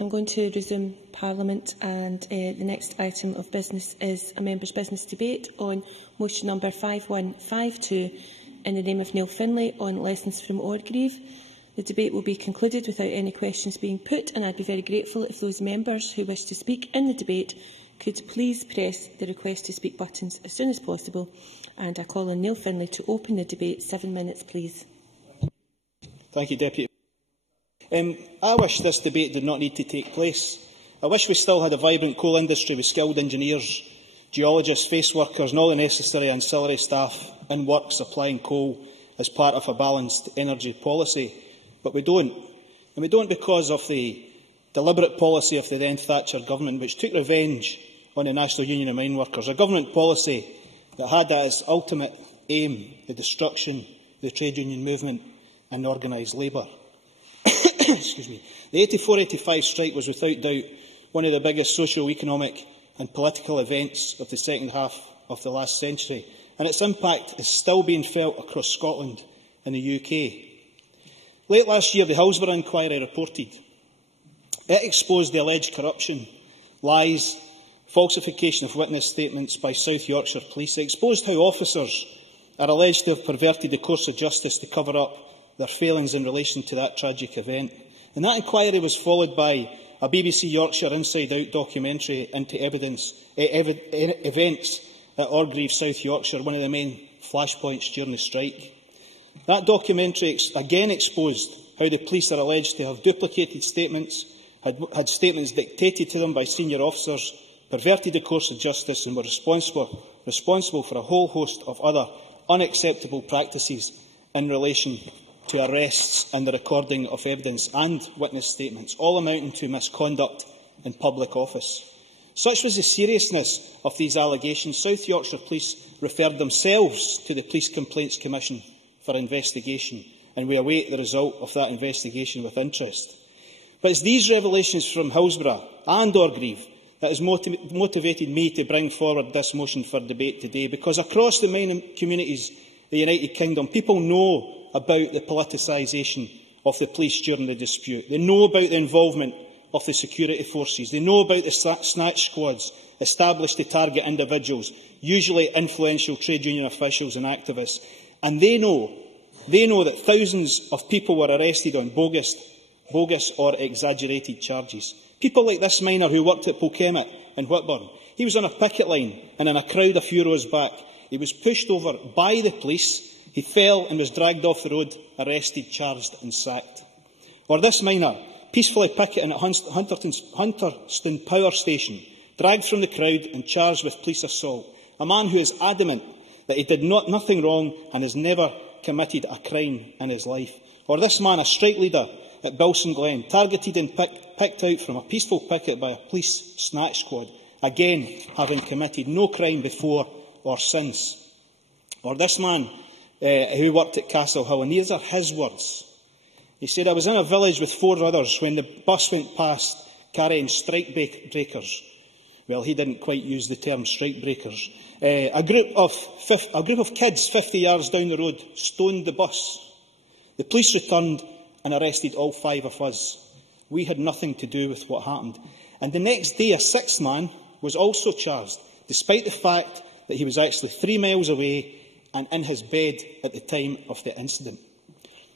I'm going to resume Parliament, and the next item of business is a members' business debate on motion number 5152 in the name of Neil Findlay on lessons from Orgreave. The debate will be concluded without any questions being put, and I'd be very grateful if those members who wish to speak in the debate could please press the request to speak buttons as soon as possible. And I call on Neil Findlay to open the debate. 7 minutes, please. Thank you, Deputy. I wish this debate did not need to take place. I wish we still had a vibrant coal industry with skilled engineers, geologists, face workers and all the necessary ancillary staff in work supplying coal as part of a balanced energy policy. But we don't. And we don't because of the deliberate policy of the then Thatcher government, which took revenge on the National Union of Mineworkers, a government policy that had as its ultimate aim the destruction of the trade union movement and organised labour. Excuse me. The 84-85 strike was without doubt one of the biggest socio-economic and political events of the second half of the last century, and its impact is still being felt across Scotland and the UK. Late last year, the Hillsborough inquiry reported. It exposed the alleged corruption, lies, falsification of witness statements by South Yorkshire Police. It exposed how officers are alleged to have perverted the course of justice to cover up their failings in relation to that tragic event. And that inquiry was followed by a BBC Yorkshire Inside Out documentary into events at Orgreave, South Yorkshire, one of the main flashpoints during the strike. That documentary again exposed how the police are alleged to have duplicated statements, had statements dictated to them by senior officers, perverted the course of justice and were responsible for a whole host of other unacceptable practices in relation to arrests and the recording of evidence and witness statements, all amounting to misconduct in public office. Such was the seriousness of these allegations, South Yorkshire Police referred themselves to the Police Complaints Commission for investigation, and we await the result of that investigation with interest. But it's these revelations from Hillsborough and Orgreave that has motivated me to bring forward this motion for debate today, because across the mining communities of the United Kingdom, people know about the politicisation of the police during the dispute. They know about the involvement of the security forces. They know about the snatch squads established to target individuals, usually influential trade union officials and activists. And they know that thousands of people were arrested on bogus or exaggerated charges. People like this miner who worked at Polkemmet in Whitburn. He was on a picket line and in a crowd a few rows back. He was pushed over by the police. He fell and was dragged off the road, arrested, charged and sacked. Or this miner, peacefully picketing at Hunterston Power Station, dragged from the crowd and charged with police assault. A man who is adamant that he did nothing wrong and has never committed a crime in his life. Or this man, a strike leader at Bilson Glen, targeted and picked out from a peaceful picket by a police snatch squad, again having committed no crime before or since. Or this man who worked at Castle Hill, and these are his words. He said, "I was in a village with 4 others when the bus went past carrying strike breakers." Well, he didn't quite use the term strike breakers. A group of kids 50 yards down the road stoned the bus. The police returned and arrested all 5 of us. We had nothing to do with what happened. And the next day, a 6th man was also charged, despite the fact that he was actually 3 miles away and in his bed at the time of the incident.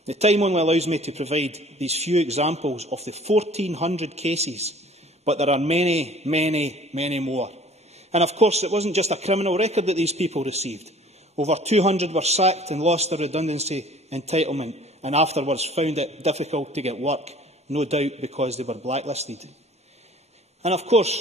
The time only allows me to provide these few examples of the 1,400 cases, but there are many, many, many more. And of course, it wasn't just a criminal record that these people received. Over 200 were sacked and lost their redundancy entitlement, and afterwards found it difficult to get work, no doubt because they were blacklisted. And of course,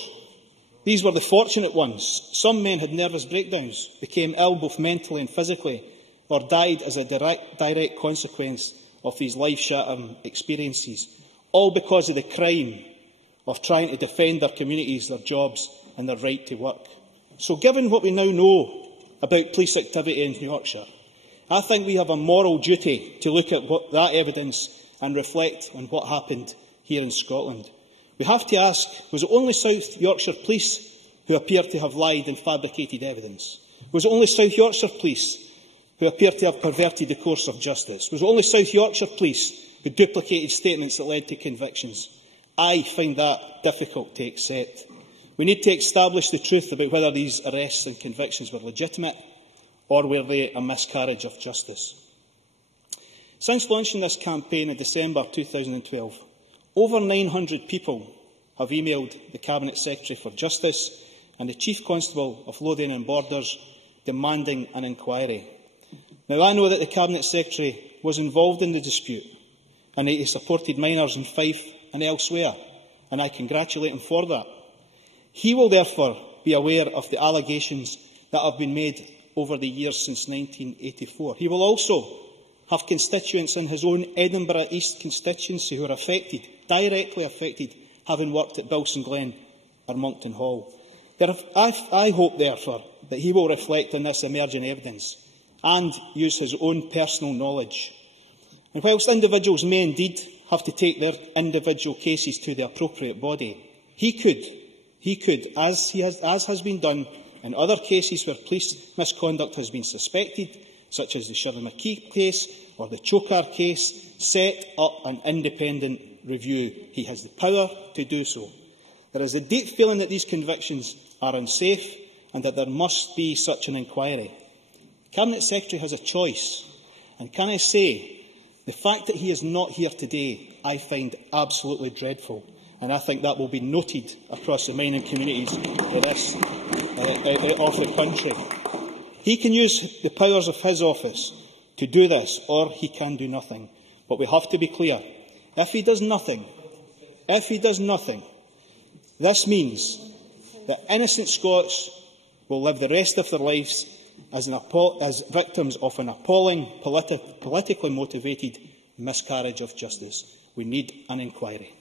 these were the fortunate ones. Some men had nervous breakdowns, became ill both mentally and physically, or died as a direct consequence of these life-shattering experiences, all because of the crime of trying to defend their communities, their jobs and their right to work. So given what we now know about police activity in Yorkshire, I think we have a moral duty to look at that evidence and reflect on what happened here in Scotland. We have to ask, was it only South Yorkshire Police who appear to have lied and fabricated evidence? Was it only South Yorkshire Police who appear to have perverted the course of justice? Was it only South Yorkshire Police who duplicated statements that led to convictions? I find that difficult to accept. We need to establish the truth about whether these arrests and convictions were legitimate or were they a miscarriage of justice. Since launching this campaign in December 2012, over 900 people have emailed the Cabinet Secretary for Justice and the Chief Constable of Lothian and Borders demanding an inquiry. Now, I know that the Cabinet Secretary was involved in the dispute and that he supported miners in Fife and elsewhere, and I congratulate him for that. He will therefore be aware of the allegations that have been made over the years since 1984. He will also have constituents in his own Edinburgh East constituency who are affected, directly affected, having worked at Bilson Glen or Monkton Hall. I hope, therefore, that he will reflect on this emerging evidence and use his own personal knowledge. And whilst individuals may indeed have to take their individual cases to the appropriate body, he could, as has been done in other cases where police misconduct has been suspected, such as the Shirley McKee case or the Chokar case, set up an independent review. He has the power to do so. There is a deep feeling that these convictions are unsafe and that there must be such an inquiry. The Cabinet Secretary has a choice, and can I say, the fact that he is not here today I find absolutely dreadful, and I think that will be noted across the mining communities of the country. He can use the powers of his office to do this, or he can do nothing. But we have to be clear. If he does nothing, this means that innocent Scots will live the rest of their lives as victims of an appalling, politically motivated miscarriage of justice. We need an inquiry.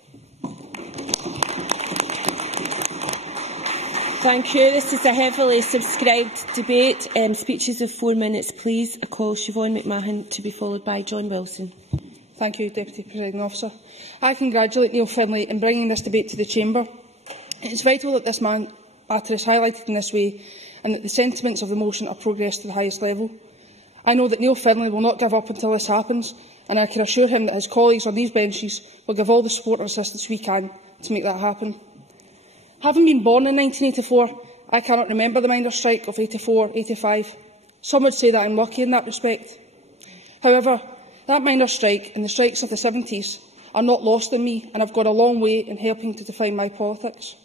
Thank you. This is a heavily subscribed debate. Speeches of 4 minutes, please. I call Siobhan McMahon to be followed by John Wilson. Thank you, Deputy Presiding Officer. I congratulate Neil Findlay in bringing this debate to the Chamber. It is vital that this matter is highlighted in this way and that the sentiments of the motion are progressed to the highest level. I know that Neil Findlay will not give up until this happens, and I can assure him that his colleagues on these benches will give all the support and assistance we can to make that happen. Having been born in 1984, I cannot remember the miners' strike of 84-85. Some would say that I am lucky in that respect. However, that miners' strike and the strikes of the 70s are not lost on me, and I've gone a long way in helping to define my politics.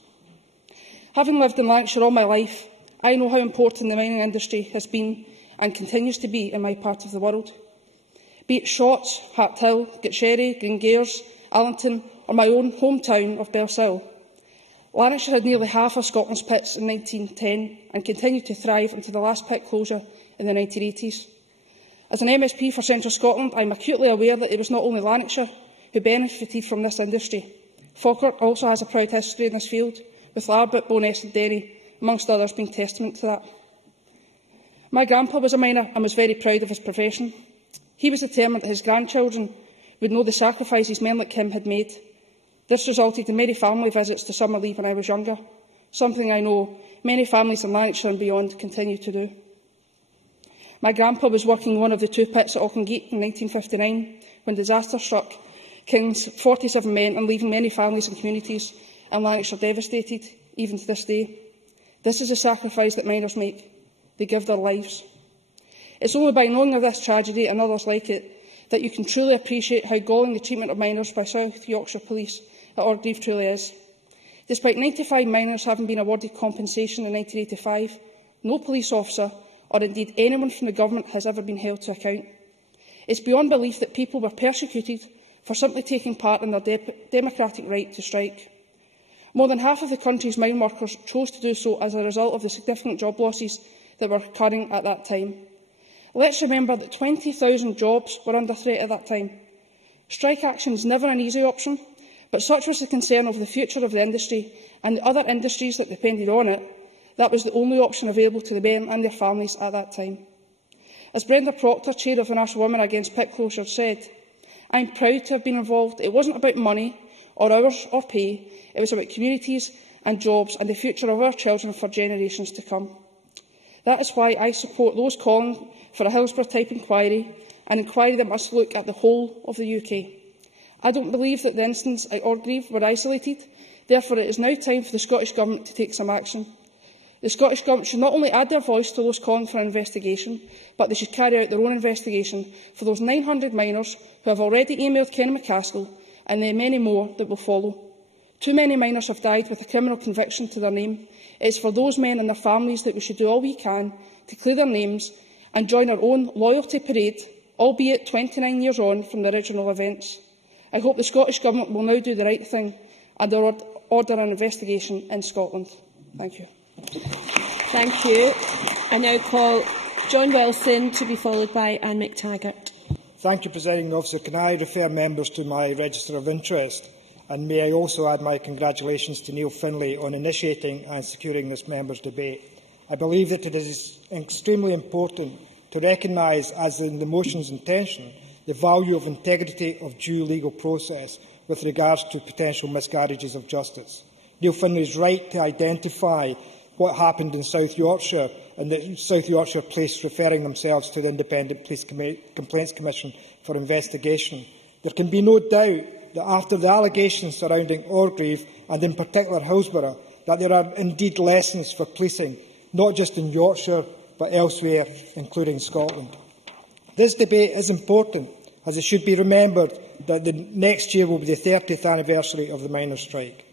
Having lived in Lancashire all my life, I know how important the mining industry has been and continues to be in my part of the world. Be it Shotts, Harthill, Gitsherry, Greengayers, Allington or my own hometown of Belsill, Lanarkshire had nearly half of Scotland's pits in 1910 and continued to thrive until the last pit closure in the 1980s. As an MSP for Central Scotland, I am acutely aware that it was not only Lanarkshire who benefited from this industry. Falkirk also has a proud history in this field, with Larbert, Bowness and Derry, amongst others, being testament to that. My grandpa was a miner and was very proud of his profession. He was determined that his grandchildren would know the sacrifices men like him had made. This resulted in many family visits to summer leave when I was younger, something I know many families in Lanarkshire and beyond continue to do. My grandpa was working in one of the 2 pits at Auchengate in 1959 when disaster struck, killing 47 men and leaving many families and communities in Lanarkshire devastated, even to this day. This is a sacrifice that miners make. They give their lives. It's only by knowing of this tragedy and others like it that you can truly appreciate how galling the treatment of miners by South Yorkshire Police at Orgreave truly is. Despite 95 miners having been awarded compensation in 1985, no police officer, or indeed anyone from the government, has ever been held to account. It's beyond belief that people were persecuted for simply taking part in their democratic right to strike. More than half of the country's mine workers chose to do so as a result of the significant job losses that were occurring at that time. Let's remember that 20,000 jobs were under threat at that time. Strike action is never an easy option, but such was the concern over the future of the industry and the other industries that depended on it, that was the only option available to the men and their families at that time. As Brenda Proctor, chair of the National Women Against Pit Closure, said, "I am proud to have been involved. It wasn't about money or hours or pay. It was about communities and jobs and the future of our children for generations to come." That is why I support those calling for a Hillsborough-type inquiry, an inquiry that must look at the whole of the UK. I don't believe that the incidents at Orgreave were isolated. Therefore, it is now time for the Scottish Government to take some action. The Scottish Government should not only add their voice to those calling for an investigation, but they should carry out their own investigation for those 900 minors who have already emailed Ken McCaskill and the many more that will follow. Too many minors have died with a criminal conviction to their name. It is for those men and their families that we should do all we can to clear their names and join our own loyalty parade, albeit 29 years on from the original events. I hope the Scottish Government will now do the right thing and order an investigation in Scotland. Thank you. Thank you. I now call John Wilson to be followed by Anne McTaggart. Thank you, Presiding Officer. Can I refer members to my register of interest? And may I also add my congratulations to Neil Findlay on initiating and securing this members' debate. I believe that it is extremely important to recognise, as in the motion's intention, the value of integrity of due legal process with regards to potential miscarriages of justice. Neil Findlay is right to identify what happened in South Yorkshire and the South Yorkshire Police referring themselves to the Independent Police Complaints Commission for investigation. There can be no doubt that after the allegations surrounding Orgreave and in particular Hillsborough, that there are indeed lessons for policing, not just in Yorkshire but elsewhere, including Scotland. This debate is important, as it should be remembered that the next year will be the 30th anniversary of the miners' strike.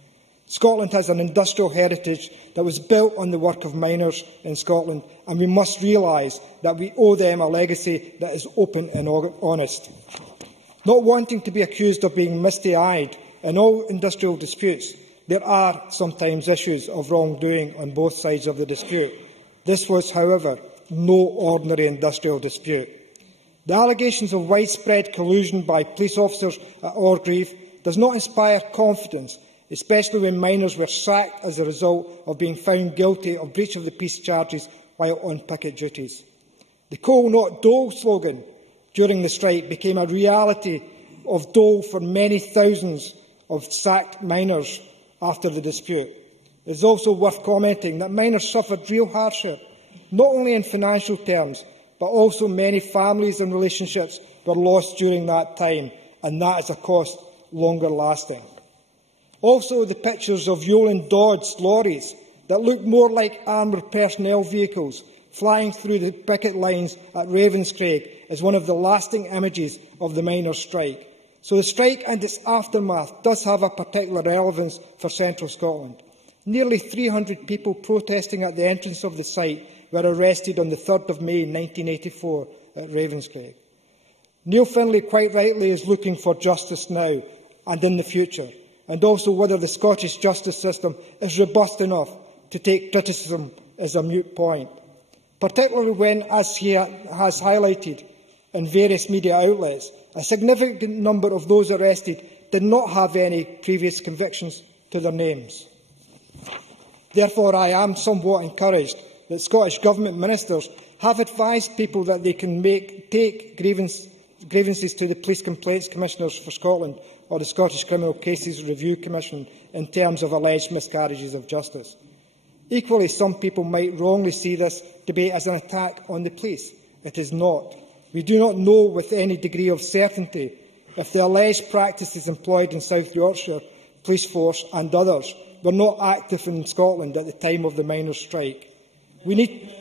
Scotland has an industrial heritage that was built on the work of miners in Scotland, and we must realise that we owe them a legacy that is open and honest. Not wanting to be accused of being misty-eyed, in all industrial disputes, there are sometimes issues of wrongdoing on both sides of the dispute. This was, however, no ordinary industrial dispute. The allegations of widespread collusion by police officers at Orgreave does not inspire confidence, especially when miners were sacked as a result of being found guilty of breach of the peace charges while on picket duties. The Coal Not Dole slogan during the strike became a reality of dole for many thousands of sacked miners after the dispute. It is also worth commenting that miners suffered real hardship, not only in financial terms, but also many families and relationships were lost during that time, and that is a cost longer lasting. Also, the pictures of Yolande Dodds lorries that look more like armoured personnel vehicles flying through the picket lines at Ravenscraig is one of the lasting images of the miners' strike. So the strike and its aftermath does have a particular relevance for Central Scotland. Nearly 300 people protesting at the entrance of the site were arrested on the 3rd of May 1984 at Ravenscraig. Neil Findlay quite rightly is looking for justice now and in the future, and also whether the Scottish justice system is robust enough to take criticism is a moot point, particularly when, as he has highlighted in various media outlets, a significant number of those arrested did not have any previous convictions to their names. Therefore, I am somewhat encouraged that Scottish Government ministers have advised people that they can take grievances to the Police Complaints Commissioners for Scotland or the Scottish Criminal Cases Review Commission in terms of alleged miscarriages of justice. Equally, some people might wrongly see this debate as an attack on the police. It is not. We do not know with any degree of certainty if the alleged practices employed in South Yorkshire Police Force and others were not active in Scotland at the time of the miners' strike. We need...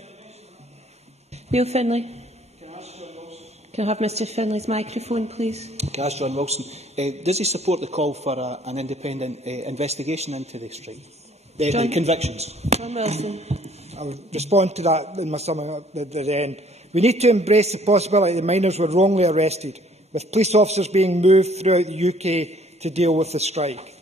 Neil Findlay. Can I have Mr Findlay's microphone, please? Can I ask John Wilson, does he support the call for an independent investigation into the strike? The convictions? John Wilson. I'll respond to that in my summing up at the end. We need to embrace the possibility that miners were wrongly arrested, with police officers being moved throughout the UK to deal with the strike.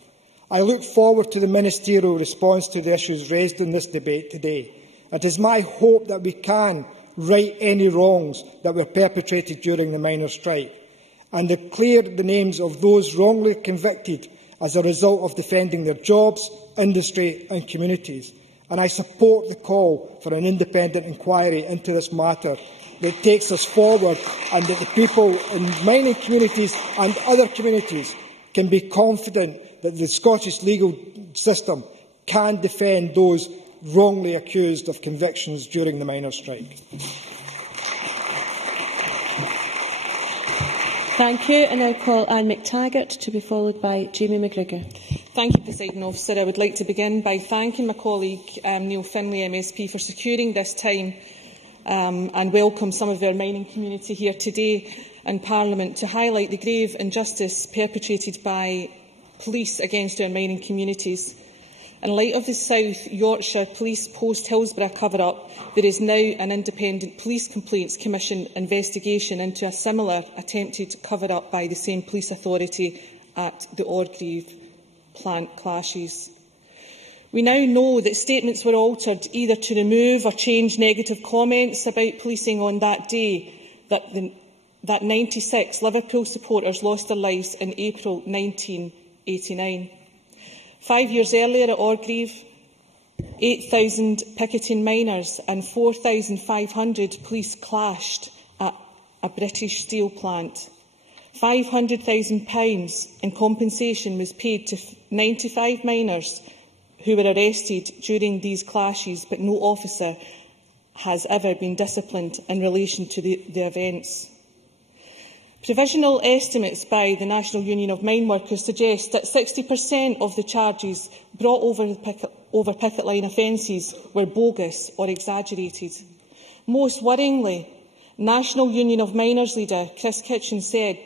I look forward to the ministerial response to the issues raised in this debate today. It is my hope that we can right any wrongs that were perpetrated during the miners' strike and clear the names of those wrongly convicted as a result of defending their jobs, industry and communities. And I support the call for an independent inquiry into this matter that takes us forward and that the people in mining communities and other communities can be confident that the Scottish legal system can defend those wrongly accused of convictions during the miners' strike. Thank you. And I call Anne McTaggart to be followed by Jamie McGrigor. Thank you, Presiding Officer. I would like to begin by thanking my colleague Neil Findlay MSP for securing this time and welcome some of our mining community here today in Parliament to highlight the grave injustice perpetrated by police against our mining communities. In light of the South Yorkshire Police post-Hillsborough cover-up, there is now an independent Police Complaints Commission investigation into a similar attempted cover-up by the same police authority at the Orgreave plant clashes. We now know that statements were altered either to remove or change negative comments about policing on that day, that 96 Liverpool supporters lost their lives in April 1989. 5 years earlier at Orgreave, 8,000 picketing miners and 4,500 police clashed at a British steel plant. £500,000 in compensation was paid to 95 miners who were arrested during these clashes, but no officer has ever been disciplined in relation to the events. Provisional estimates by the National Union of Mineworkers suggest that 60% of the charges brought over picket line offences were bogus or exaggerated. Most worryingly, National Union of Miners leader Chris Kitchen said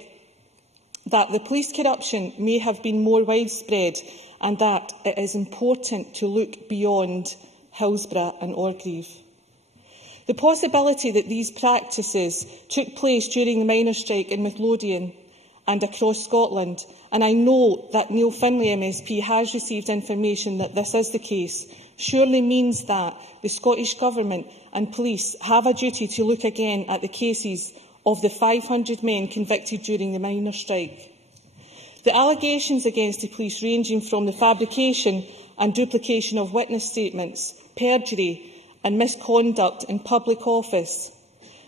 that the police corruption may have been more widespread and that it is important to look beyond Hillsborough and Orgreave. The possibility that these practices took place during the miners' strike in Midlothian and across Scotland, and I know that Neil Findlay MSP has received information that this is the case, surely means that the Scottish Government and police have a duty to look again at the cases of the 500 men convicted during the miners' strike. The allegations against the police, ranging from the fabrication and duplication of witness statements, perjury and misconduct in public office,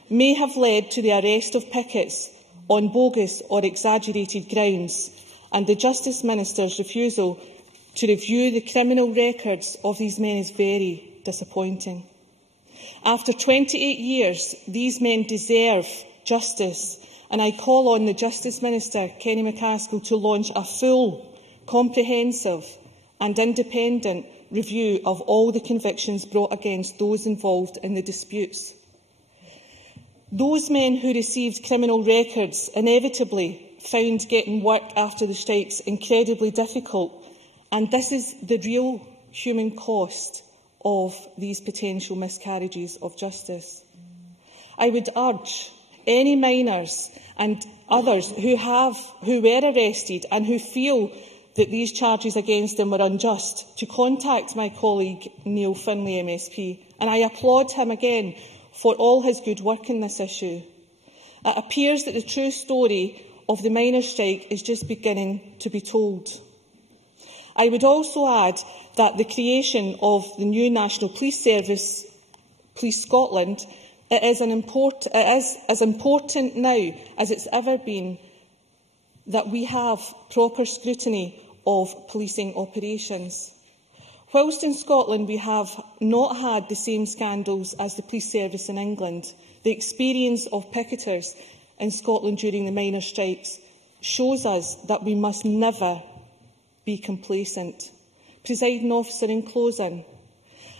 may have led to the arrest of pickets on bogus or exaggerated grounds, and the Justice Minister's refusal to review the criminal records of these men is very disappointing. After 28 years, these men deserve justice, and I call on the Justice Minister, Kenny McCaskill, to launch a full, comprehensive and independent review of all the convictions brought against those involved in the disputes. Those men who received criminal records inevitably found getting work after the strikes incredibly difficult, and this is the real human cost of these potential miscarriages of justice. I would urge any miners and others who were arrested and who feel that these charges against them were unjust to contact my colleague Neil Findlay MSP, and I applaud him again for all his good work in this issue. It appears that the true story of the miners' strike is just beginning to be told. I would also add that the creation of the new National Police Service, Police Scotland, is as important now as it's ever been that we have proper scrutiny of policing operations. Whilst in Scotland we have not had the same scandals as the police service in England, the experience of picketers in Scotland during the miners' strikes shows us that we must never be complacent. Presiding Officer, in closing,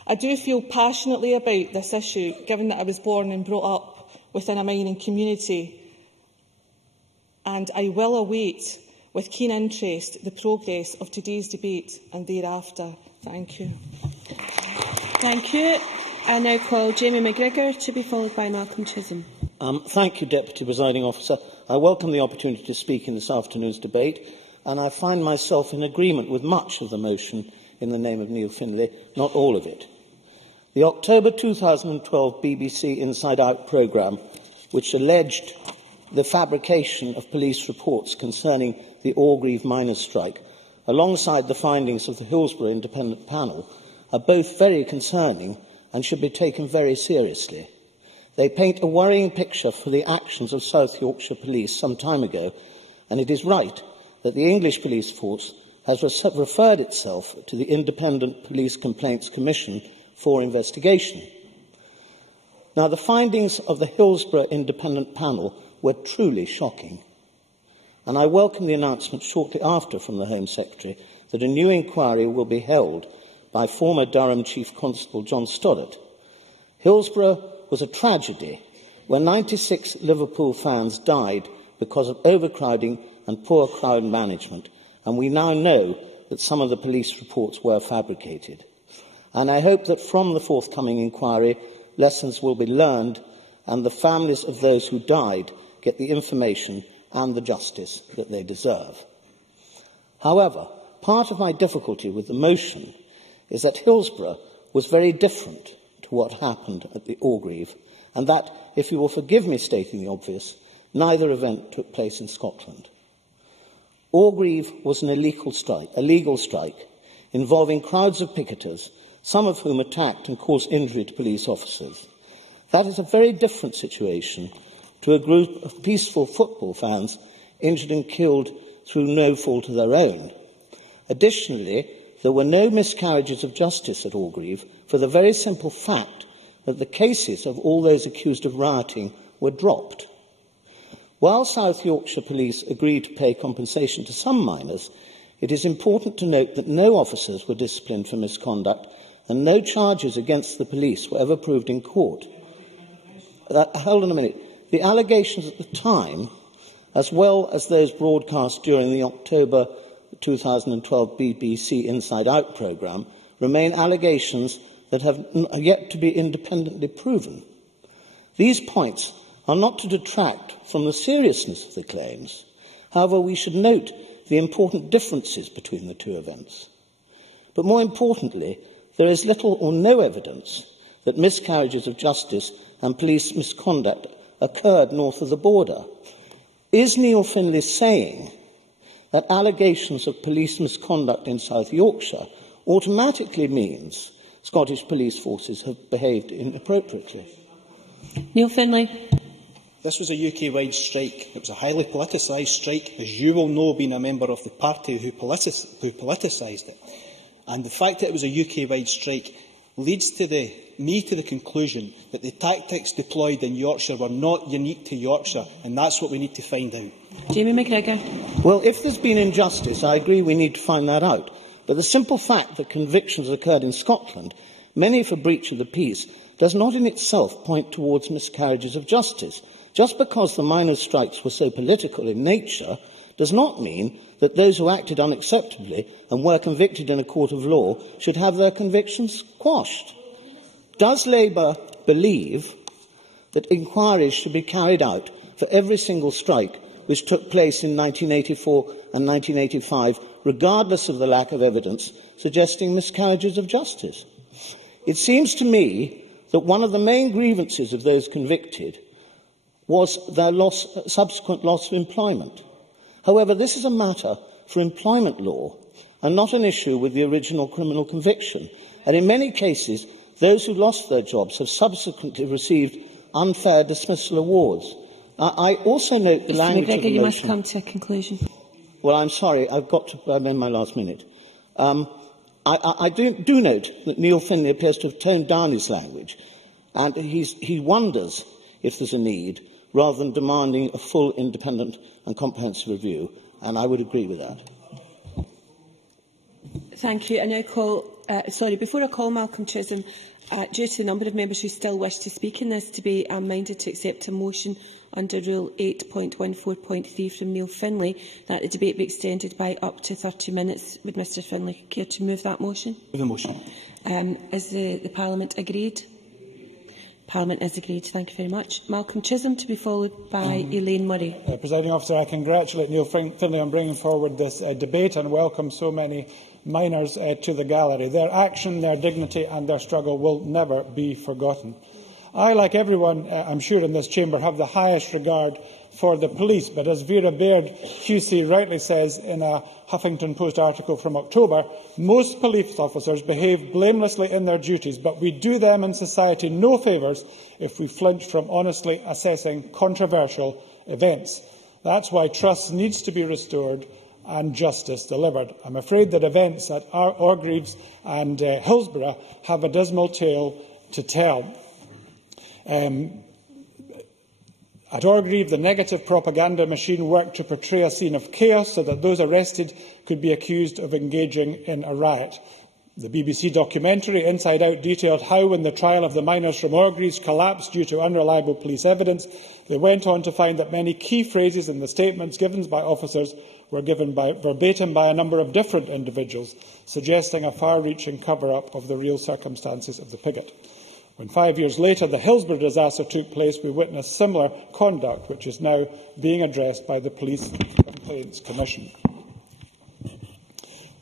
I do feel passionately about this issue, given that I was born and brought up within a mining community, and I will await with keen interest the progress of today's debate and thereafter. Thank you. Thank you. I now call Jamie McGrigor to be followed by Malcolm Chisholm. Thank you, Deputy Presiding Officer. I welcome the opportunity to speak in this afternoon's debate, and I find myself in agreement with much of the motion in the name of Neil Findlay, not all of it. The October 2012 BBC Inside Out programme, which alleged the fabrication of police reports concerning the Orgreave miners' strike, alongside the findings of the Hillsborough Independent Panel, are both very concerning and should be taken very seriously. They paint a worrying picture for the actions of South Yorkshire Police some time ago, and it is right that the English Police Force has referred itself to the Independent Police Complaints Commission for investigation. Now, the findings of the Hillsborough Independent Panel were truly shocking. and I welcome the announcement shortly after from the Home Secretary that a new inquiry will be held by former Durham Chief Constable John Stoddart. Hillsborough was a tragedy where 96 Liverpool fans died because of overcrowding and poor crowd management, and we now know that some of the police reports were fabricated. And I hope that from the forthcoming inquiry, lessons will be learned and the families of those who died get the information and the justice that they deserve. However, part of my difficulty with the motion is that Hillsborough was very different to what happened at the Orgreave, and that, if you will forgive me stating the obvious, neither event took place in Scotland. Orgreave was an illegal strike involving crowds of picketers, some of whom attacked and caused injury to police officers. That is a very different situation to a group of peaceful football fans injured and killed through no fault of their own. Additionally, there were no miscarriages of justice at Orgreave for the very simple fact that the cases of all those accused of rioting were dropped. While South Yorkshire Police agreed to pay compensation to some miners, it is important to note that no officers were disciplined for misconduct and no charges against the police were ever proved in court. Hold on a minute. The allegations at the time, as well as those broadcast during the October 2012 BBC Inside Out programme, remain allegations that have yet to be independently proven. These points are not to detract from the seriousness of the claims. However, we should note the important differences between the two events. But more importantly, there is little or no evidence that miscarriages of justice and police misconduct occurred north of the border. Is Neil Findlay saying that allegations of police misconduct in South Yorkshire automatically means Scottish police forces have behaved inappropriately? Neil Findlay. This was a UK-wide strike. It was a highly politicised strike, as you will know, being a member of the party who politicised it. And the fact that it was a UK-wide strike leads me to the conclusion that the tactics deployed in Yorkshire were not unique to Yorkshire, and that's what we need to find out. Jamie McGregor. Well, if there's been injustice, I agree we need to find that out. But the simple fact that convictions occurred in Scotland, many for breach of the peace, does not in itself point towards miscarriages of justice. Just because the miners' strikes were so political in nature does not mean that those who acted unacceptably and were convicted in a court of law should have their convictions quashed. Does Labour believe that inquiries should be carried out for every single strike which took place in 1984 and 1985, regardless of the lack of evidence suggesting miscarriages of justice? It seems to me that one of the main grievances of those convicted was their subsequent loss of employment. However, this is a matter for employment law and not an issue with the original criminal conviction. And in many cases, those who lost their jobs have subsequently received unfair dismissal awards. I also note the language of the motion. You must come to a conclusion. Well, I'm sorry, I'm in my last minute. I do note that Neil Findlay appears to have toned down his language, and he wonders if there's a need, rather than demanding a full, independent and comprehensive review, and I would agree with that. Thank you. I now call, before I call Malcolm Chisholm, due to the number of members who still wish to speak in this debate, I'm minded to accept a motion under Rule 8.14.3 from Neil Findlay that the debate be extended by up to 30 minutes. Would Mr Findlay care to move that motion? Move the motion. Is the Parliament agreed? Parliament is agreed. Thank you very much. Malcolm Chisholm, to be followed by Elaine Murray. Presiding Officer, I congratulate Neil Findlay on bringing forward this debate and welcome so many miners to the gallery. Their action, their dignity and their struggle will never be forgotten. I, like everyone, I'm sure in this chamber, have the highest regard for the police, but as Vera Baird QC rightly says in a Huffington Post article from October, most police officers behave blamelessly in their duties, but we do them and society no favours if we flinch from honestly assessing controversial events. That's why trust needs to be restored and justice delivered. I'm afraid that events at Orgreaves and Hillsborough have a dismal tale to tell. At Orgreave, the negative propaganda machine worked to portray a scene of chaos so that those arrested could be accused of engaging in a riot. The BBC documentary Inside Out detailed how, when the trial of the miners from Orgreave collapsed due to unreliable police evidence, they went on to find that many key phrases in the statements given by officers were given verbatim by a number of different individuals, suggesting a far-reaching cover-up of the real circumstances of the picket. When 5 years later the Hillsborough disaster took place, we witnessed similar conduct, which is now being addressed by the Police Complaints Commission.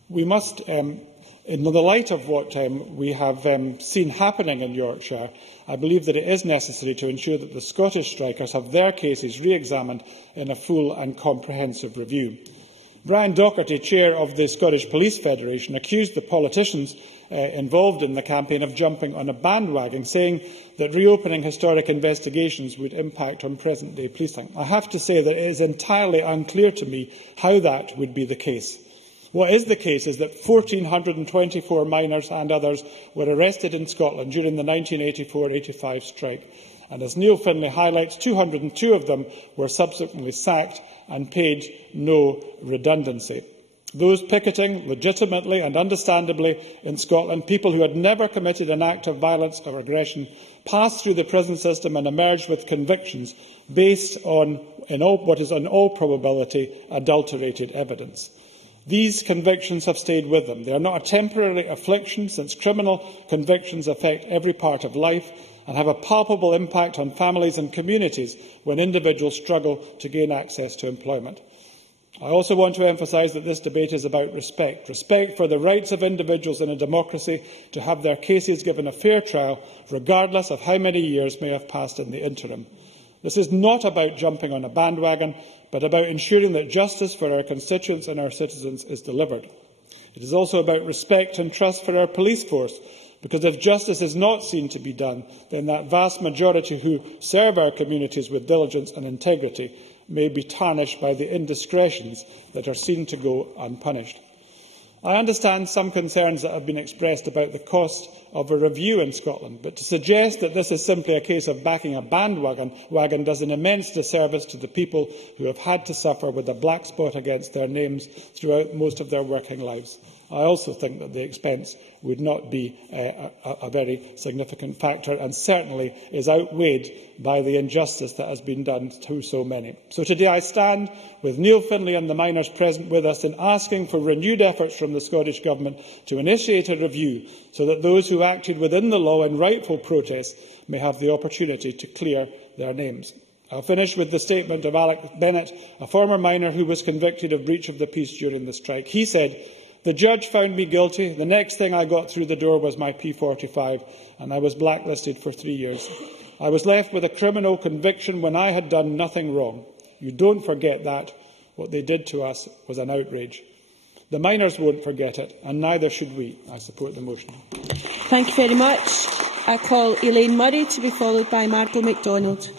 We must, in the light of what we have seen happening in Yorkshire, I believe that it is necessary to ensure that the Scottish strikers have their cases re-examined in a full and comprehensive review. Brian Docherty, chair of the Scottish Police Federation, accused the politicians involved in the campaign of jumping on a bandwagon, saying that reopening historic investigations would impact on present-day policing. I have to say that it is entirely unclear to me how that would be the case. What is the case is that 1,424 miners and others were arrested in Scotland during the 1984-85 strike, and as Neil Findlay highlights, 202 of them were subsequently sacked and paid no redundancy. Those picketing legitimately and understandably in Scotland, people who had never committed an act of violence or aggression, passed through the prison system and emerged with convictions based on, what is in all probability, adulterated evidence. These convictions have stayed with them. They are not a temporary affliction, since criminal convictions affect every part of life and have a palpable impact on families and communities when individuals struggle to gain access to employment. I also want to emphasise that this debate is about respect. Respect for the rights of individuals in a democracy to have their cases given a fair trial, regardless of how many years may have passed in the interim. This is not about jumping on a bandwagon, but about ensuring that justice for our constituents and our citizens is delivered. It is also about respect and trust for our police force, because if justice is not seen to be done, then that vast majority who serve our communities with diligence and integrity may be tarnished by the indiscretions that are seen to go unpunished. I understand some concerns that have been expressed about the cost of a review in Scotland, but to suggest that this is simply a case of backing a bandwagon does an immense disservice to the people who have had to suffer with a black spot against their names throughout most of their working lives. I also think that the expense would not be a very significant factor, and certainly is outweighed by the injustice that has been done to so many. So today I stand with Neil Findlay and the miners present with us in asking for renewed efforts from the Scottish Government to initiate a review so that those who acted within the law in rightful protest may have the opportunity to clear their names. I'll finish with the statement of Alex Bennett, a former miner who was convicted of breach of the peace during the strike. He said, "The judge found me guilty. The next thing I got through the door was my P45, and I was blacklisted for 3 years. I was left with a criminal conviction when I had done nothing wrong. You don't forget that. What they did to us was an outrage." The miners won't forget it, and neither should we. I support the motion. Thank you very much. I call Elaine Murray to be followed by Margot MacDonald.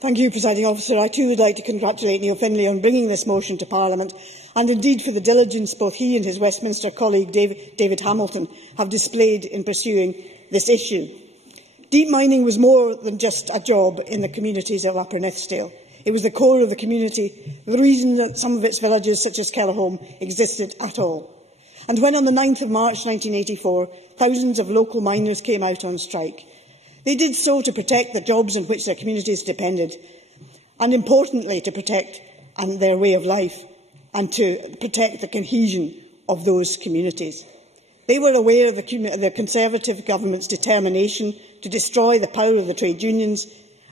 Thank you, Presiding Officer. I too would like to congratulate Neil Findlay on bringing this motion to Parliament, and indeed for the diligence both he and his Westminster colleague David Hamilton have displayed in pursuing this issue. Deep mining was more than just a job in the communities of Upper Nithsdale. It was the core of the community, the reason that some of its villages, such as Kellerholm, existed at all. And when on the 9th of March 1984, thousands of local miners came out on strike, they did so to protect the jobs on which their communities depended, and importantly to protect their way of life and to protect the cohesion of those communities. They were aware of the Conservative government's determination to destroy the power of the trade unions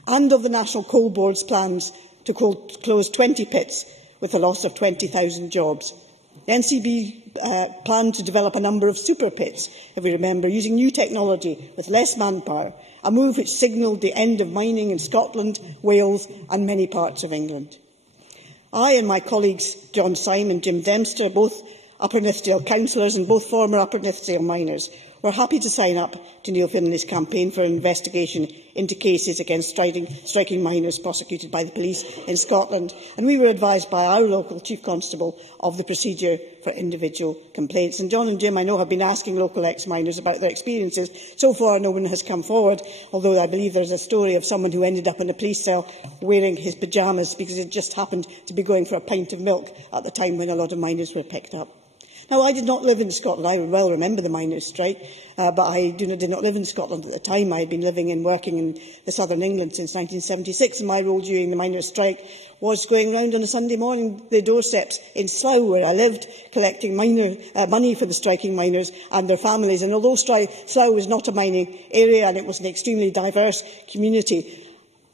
and of the National Coal Board's plans to close 20 pits with the loss of 20,000 jobs. The NCB planned to develop a number of super pits, if we remember, using new technology with less manpower, a move which signalled the end of mining in Scotland, Wales and many parts of England. I and my colleagues John Syme and Jim Dempster, both Upper Nithsdale councillors and both former Upper Nithsdale miners, We're happy to sign up to Neil Findlay's campaign for an investigation into cases against striking miners prosecuted by the police in Scotland, and we were advised by our local Chief Constable of the procedure for individual complaints. And John and Jim, I know, have been asking local ex-miners about their experiences. So far, no one has come forward, although I believe there's a story of someone who ended up in a police cell wearing his pyjamas because it just happened to be going for a pint of milk at the time when a lot of miners were picked up. Now, I did not live in Scotland. I well remember the miners' strike, but I did not live in Scotland at the time. I had been living and working in the southern England since 1976, and my role during the miners' strike was going round on a Sunday morning the doorsteps in Slough, where I lived, collecting money for the striking miners and their families. And although Slough was not a mining area and it was an extremely diverse community,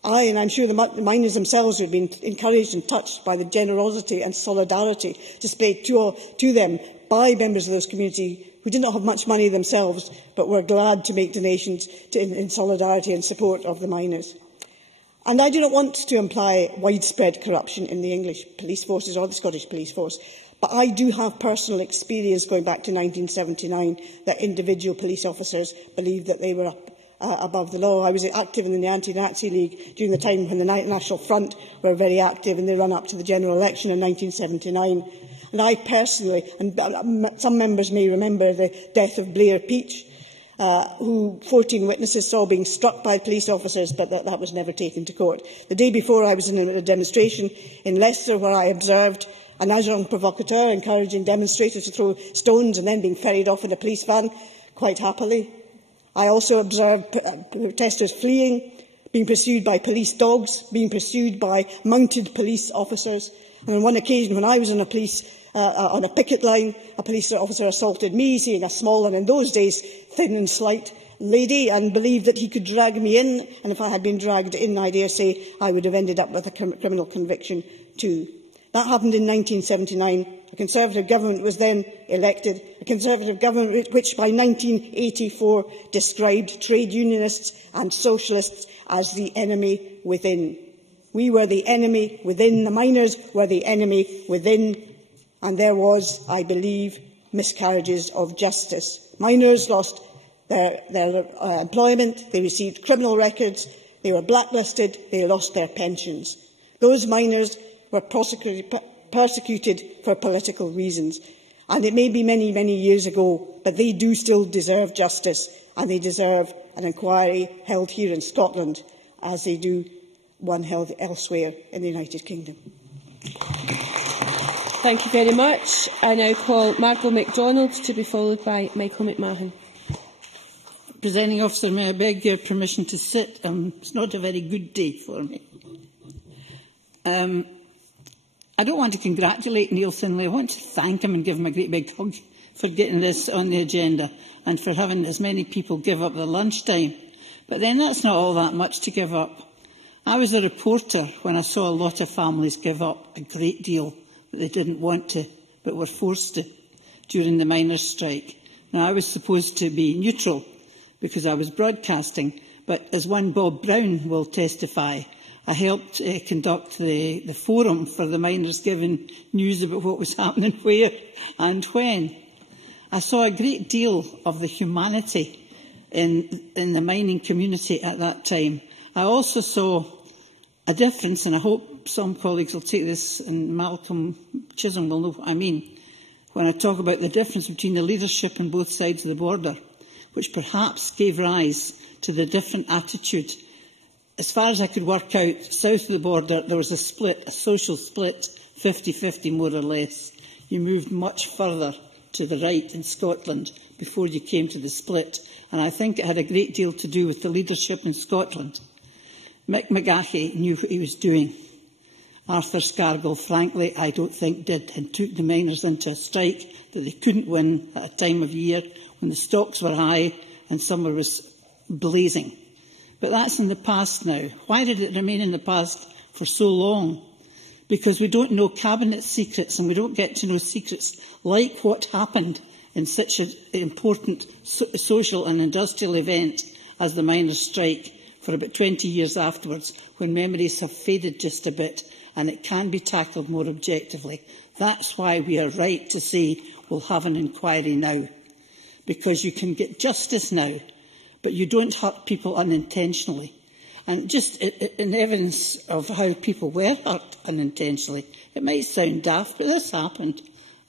and I'm sure the miners themselves have been encouraged and touched by the generosity and solidarity displayed to them by members of those communities who did not have much money themselves, but were glad to make donations in solidarity and support of the miners. And I do not want to imply widespread corruption in the English police forces or the Scottish police force, but I do have personal experience going back to 1979 that individual police officers believed that they were above the law. I was active in the Anti-Nazi League during the time when the National Front were very active in the run-up to the general election in 1979. And I personally, and some members may remember the death of Blair Peach, who 14 witnesses saw being struck by police officers, but that was never taken to court. The day before, I was in a demonstration in Leicester where I observed an agent provocateur encouraging demonstrators to throw stones and then being ferried off in a police van quite happily. I also observed protesters fleeing, being pursued by police dogs, being pursued by mounted police officers. And on one occasion, when I was on a picket line, a police officer assaulted me, seeing a small and, in those days, thin and slight lady, and believed that he could drag me in. And if I had been dragged in, I dare say I would have ended up with a criminal conviction too. That happened in 1979. A Conservative government was then elected, a Conservative government which by 1984 described trade unionists and socialists as the enemy within. We were the enemy within, the miners were the enemy within, and there was, I believe, miscarriages of justice. Miners lost their employment, they received criminal records, they were blacklisted, they lost their pensions. Those miners were persecuted for political reasons. And it may be many, many years ago, but they do still deserve justice, and they deserve an inquiry held here in Scotland, as they do one held elsewhere in the United Kingdom. Thank you very much. I now call Margot MacDonald to be followed by Michael McMahon. Presiding Officer, may I beg your permission to sit? It's not a very good day for me. I don't want to congratulate Neil Findlay. I want to thank him and give him a great big hug for getting this on the agenda and for having as many people give up their lunchtime. But then that's not all that much to give up. I was a reporter when I saw a lot of families give up a great deal that they didn't want to, but were forced to, during the miners' strike. Now, I was supposed to be neutral because I was broadcasting, but as one Bob Brown will testify, I helped conduct the forum for the miners, giving news about what was happening where and when. I saw a great deal of the humanity in the mining community at that time. I also saw a difference, and I hope some colleagues will take this, and Malcolm Chisholm will know what I mean, when I talk about the difference between the leadership on both sides of the border, which perhaps gave rise to the different attitude. As far as I could work out, south of the border, there was a split, a social split, 50-50 more or less. You moved much further to the right in Scotland before you came to the split. And I think it had a great deal to do with the leadership in Scotland. Mick McGahey knew what he was doing. Arthur Scargill, frankly, I don't think did, and took the miners into a strike that they couldn't win at a time of year when the stocks were high and summer was blazing. But that's in the past now. Why did it remain in the past for so long? Because we don't know cabinet secrets, and we don't get to know secrets like what happened in such an important social and industrial event as the miners' strike for about 20 years afterwards, when memories have faded just a bit and it can be tackled more objectively. That's why we are right to say we'll have an inquiry now. because you can get justice now, but you don't hurt people unintentionally. And just in evidence of how people were hurt unintentionally, it might sound daft, but this happened.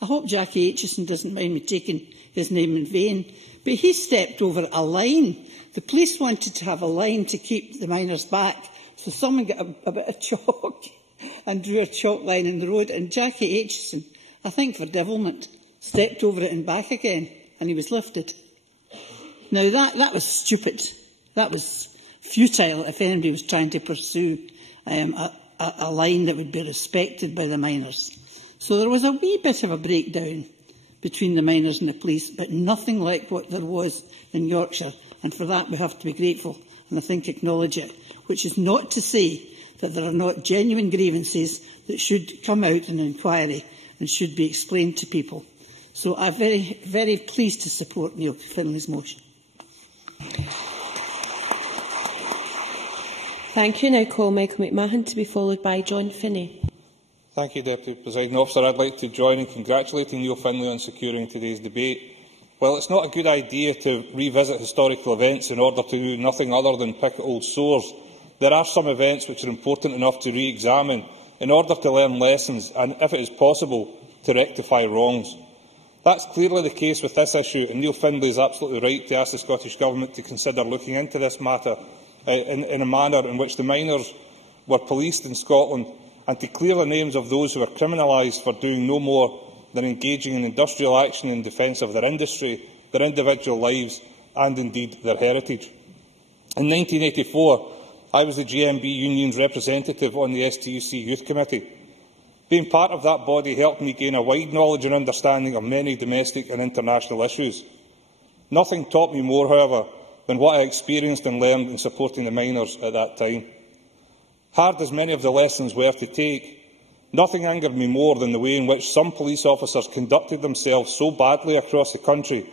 I hope Jackie Aitchison doesn't mind me taking his name in vain, but he stepped over a line. The police wanted to have a line to keep the miners back, so someone got a bit of chalk and drew a chalk line in the road, and Jackie Aitchison, I think for devilment, stepped over it and back again, and he was lifted. Now that was stupid. That was futile if anybody was trying to pursue a line that would be respected by the miners. So there was a wee bit of a breakdown between the miners and the police, but nothing like what there was in Yorkshire, and for that we have to be grateful and I think acknowledge it, which is not to say that there are not genuine grievances that should come out in an inquiry and should be explained to people. So I'm very, very pleased to support Neil Findlay's motion. Thank you. Now call Michael McMahon to be followed by John Finney. Thank you, Deputy Presiding Officer. I'd like to join in congratulating Neil Findlay on securing today's debate. Well, it's not a good idea to revisit historical events in order to do nothing other than pick at old sores. There are some events which are important enough to re-examine in order to learn lessons and, if it is possible, to rectify wrongs. That's clearly the case with this issue, and Neil Findlay is absolutely right to ask the Scottish Government to consider looking into this matter in a manner in which the miners were policed in Scotland, and to clear the names of those who were criminalised for doing no more than engaging in industrial action in defence of their industry, their individual lives and indeed their heritage. In 1984, I was the GMB Union's representative on the STUC Youth Committee. Being part of that body helped me gain a wide knowledge and understanding of many domestic and international issues. Nothing taught me more, however, than what I experienced and learned in supporting the miners at that time. Hard as many of the lessons were to take, nothing angered me more than the way in which some police officers conducted themselves so badly across the country,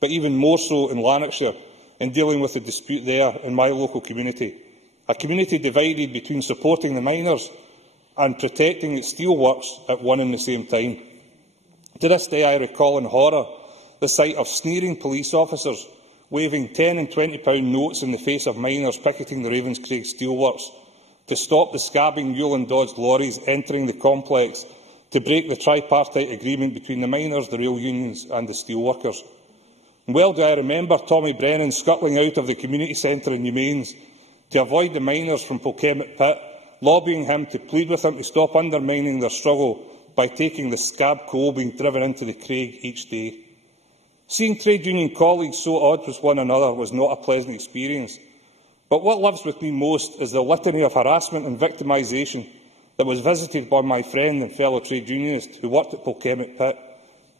but even more so in Lanarkshire, in dealing with the dispute there in my local community. A community divided between supporting the miners and protecting its steelworks at one and the same time. To this day, I recall in horror the sight of sneering police officers waving £10 and £20 notes in the face of miners picketing the Ravenscraig steelworks to stop the scabbing Newland Dodge lorries entering the complex, to break the tripartite agreement between the miners, the rail unions and the steelworkers. Well do I remember Tommy Brennan scuttling out of the community centre in Newmains to avoid the miners from Polkemmet Pit, lobbying him to plead with him to stop undermining their struggle by taking the scab coal being driven into the Craig each day. Seeing trade union colleagues so at odds with one another was not a pleasant experience. But what lives with me most is the litany of harassment and victimisation that was visited by my friend and fellow trade unionist who worked at Polkemmet Pit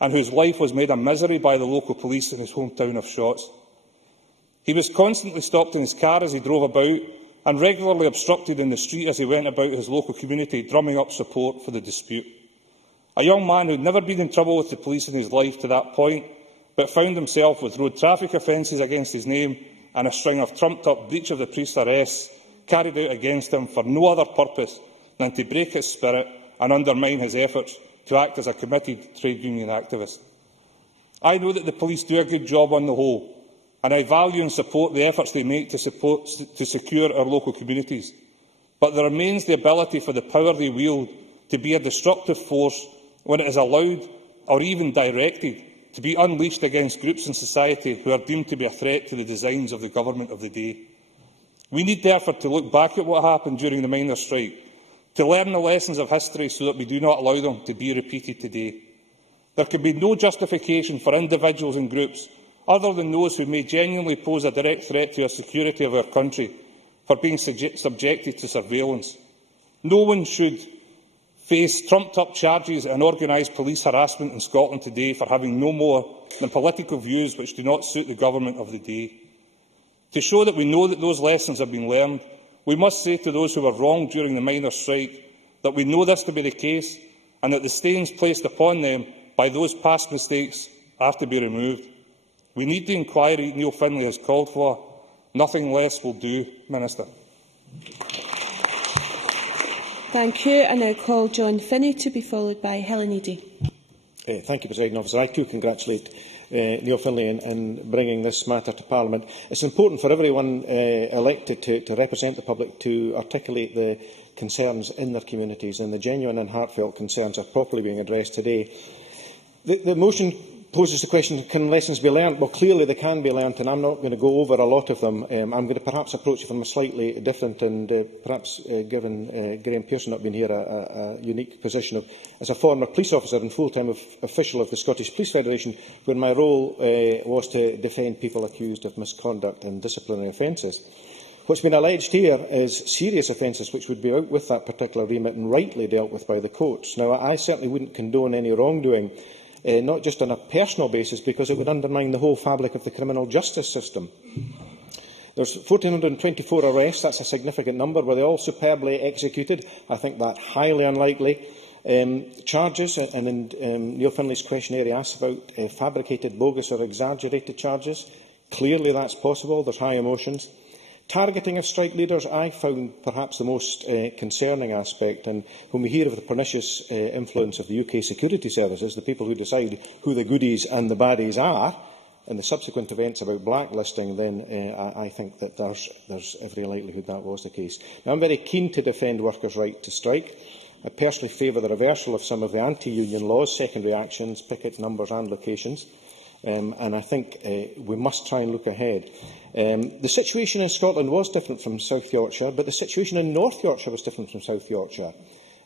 and whose life was made a misery by the local police in his hometown of Shotts. He was constantly stopped in his car as he drove about and regularly obstructed in the street as he went about his local community, drumming up support for the dispute. A young man who had never been in trouble with the police in his life to that point, but found himself with road traffic offences against his name and a string of trumped-up breach of the peace arrests carried out against him for no other purpose than to break his spirit and undermine his efforts to act as a committed trade union activist. I know that the police do a good job on the whole, and I value and support the efforts they make to secure our local communities. But there remains the ability for the power they wield to be a destructive force when it is allowed, or even directed, to be unleashed against groups in society who are deemed to be a threat to the designs of the government of the day. We need therefore to look back at what happened during the miners' strike, to learn the lessons of history so that we do not allow them to be repeated today. There can be no justification for individuals and groups, other than those who may genuinely pose a direct threat to the security of our country, for being subjected to surveillance. No one should face trumped-up charges and organised police harassment in Scotland today for having no more than political views which do not suit the government of the day. To show that we know that those lessons have been learned, we must say to those who were wronged during the miners' strike that we know this to be the case and that the stains placed upon them by those past mistakes are to be removed. We need the inquiry Neil Findlay has called for. Nothing less will do, Minister. Thank you. I now call John Finney to be followed by Helen Eadie. Thank you, Presiding Officer. I too congratulate Neil Findlay in bringing this matter to Parliament. It's important for everyone elected to represent the public to articulate the concerns in their communities, and the genuine and heartfelt concerns are properly being addressed today. The motion poses the question, can lessons be learned? Well, clearly they can be learned, and I'm not going to go over a lot of them. I'm going to perhaps approach it from a slightly different and perhaps, given Graham Pearson not being here, a unique position as a former police officer and full-time official of the Scottish Police Federation, where my role was to defend people accused of misconduct and disciplinary offences. What's been alleged here is serious offences which would be out with that particular remit and rightly dealt with by the courts. Now, I certainly wouldn't condone any wrongdoing, not just on a personal basis, because it would undermine the whole fabric of the criminal justice system. There's 1,424 arrests. That's a significant number. Were they all superbly executed? I think that highly unlikely. Charges, and in Neil Findlay's questionnaire he asks about fabricated, bogus or exaggerated charges. Clearly that's possible. There's high emotions. Targeting of strike leaders, I found perhaps the most concerning aspect, and when we hear of the pernicious influence of the UK security services, the people who decide who the goodies and the baddies are, and the subsequent events about blacklisting, then I think that there's every likelihood that was the case. Now, I'm very keen to defend workers' right to strike. I personally favour the reversal of some of the anti-union laws, secondary actions, picket numbers and locations. And I think we must try and look ahead. The situation in Scotland was different from South Yorkshire, but the situation in North Yorkshire was different from South Yorkshire.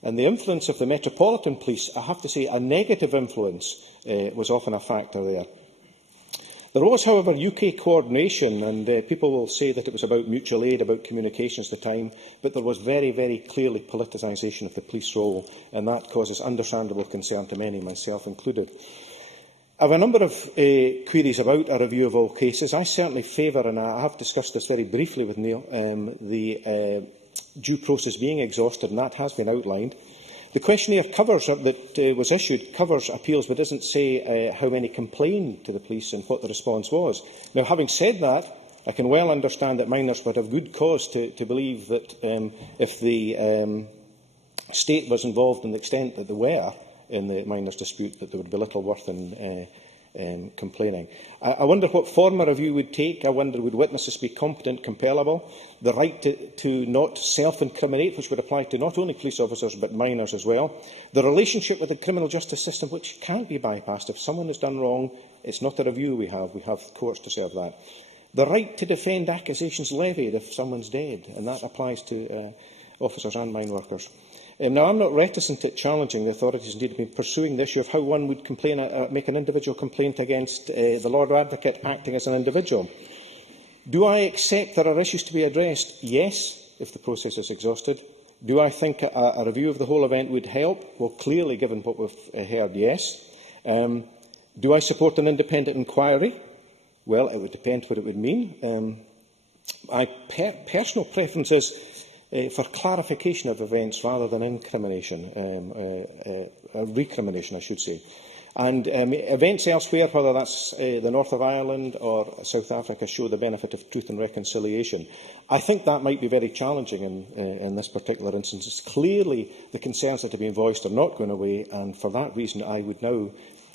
And the influence of the Metropolitan Police, I have to say, a negative influence, was often a factor there. There was, however, UK coordination, and people will say that it was about mutual aid, about communications at the time, but there was very, very clearly politicisation of the police role, and that causes understandable concern to many, myself included. I have a number of queries about a review of all cases. I certainly favour, and I have discussed this very briefly with Neil, the due process being exhausted, and that has been outlined. The questionnaire that was issued covers appeals, but doesn't say how many complained to the police and what the response was. Now, having said that, I can well understand that miners would have good cause to believe that if the state was involved in the extent that they were in the miners' dispute, that there would be little worth in complaining. I wonder what form a review would take. I wonder, would witnesses be competent, compellable? The right to not self-incriminate, which would apply to not only police officers but miners as well. The relationship with the criminal justice system, which can't be bypassed. If someone has done wrong, it's not a review we have courts to serve that. The right to defend accusations levied if someone's dead, and that applies to officers and mine workers. Now, I'm not reticent at challenging the authorities indeed have been pursuing the issue of how one would make an individual complaint against the Lord Advocate acting as an individual. Do I accept there are issues to be addressed? Yes, if the process is exhausted. Do I think a review of the whole event would help? Well, clearly, given what we've heard, yes. Do I support an independent inquiry? Well, it would depend what it would mean. My personal preference is for clarification of events rather than incrimination, recrimination, I should say. And events elsewhere, whether that's the north of Ireland or South Africa, show the benefit of truth and reconciliation. I think that might be very challenging in this particular instance. It's clearly the concerns that have been voiced are not going away, and for that reason I would now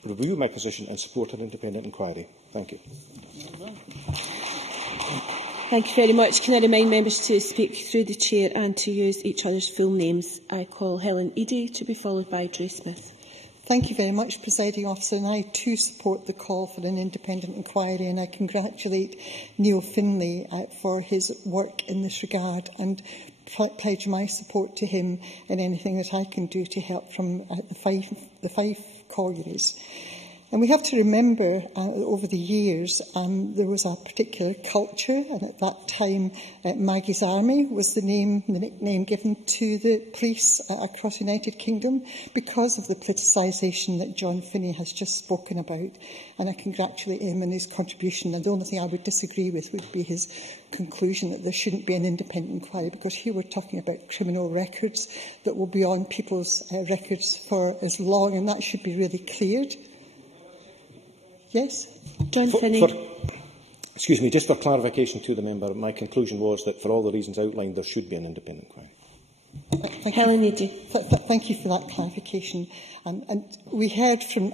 review my position and support an independent inquiry. Thank you. Thank you very much. Can I remind members to speak through the chair and to use each other's full names? I call Helen Eadie, to be followed by Drew Smith. Thank you very much, Presiding Officer, and I too support the call for an independent inquiry, and I congratulate Neil Findlay for his work in this regard and pledge my support to him in anything that I can do to help from the Fife collieries. And we have to remember, over the years, there was a particular culture, and at that time, Maggie's Army was the nickname given to the police across the United Kingdom because of the politicisation that John Finney has just spoken about. And I congratulate him on his contribution. And the only thing I would disagree with would be his conclusion that there shouldn't be an independent inquiry, because here we're talking about criminal records that will be on people's records for as long, and that should be really cleared. Yes, John Finney. Excuse me, just for clarification to the member, my conclusion was that for all the reasons outlined, there should be an independent inquiry. Helen Eadie. Thank you for that clarification. And we heard from,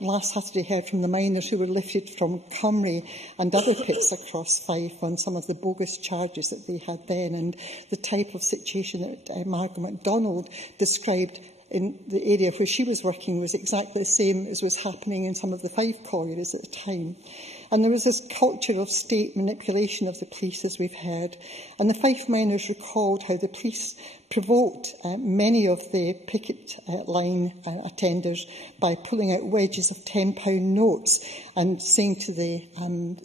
last Saturday heard from the miners who were lifted from Cymru and other pits across Fife on some of the bogus charges that they had then, and the type of situation that Margaret MacDonald described in the area where she was working was exactly the same as was happening in some of the Fife collieries at the time. And there was this culture of state manipulation of the police, as we've heard. And the Fife miners recalled how the police provoked many of the picket line attenders by pulling out wedges of £10 notes and saying to the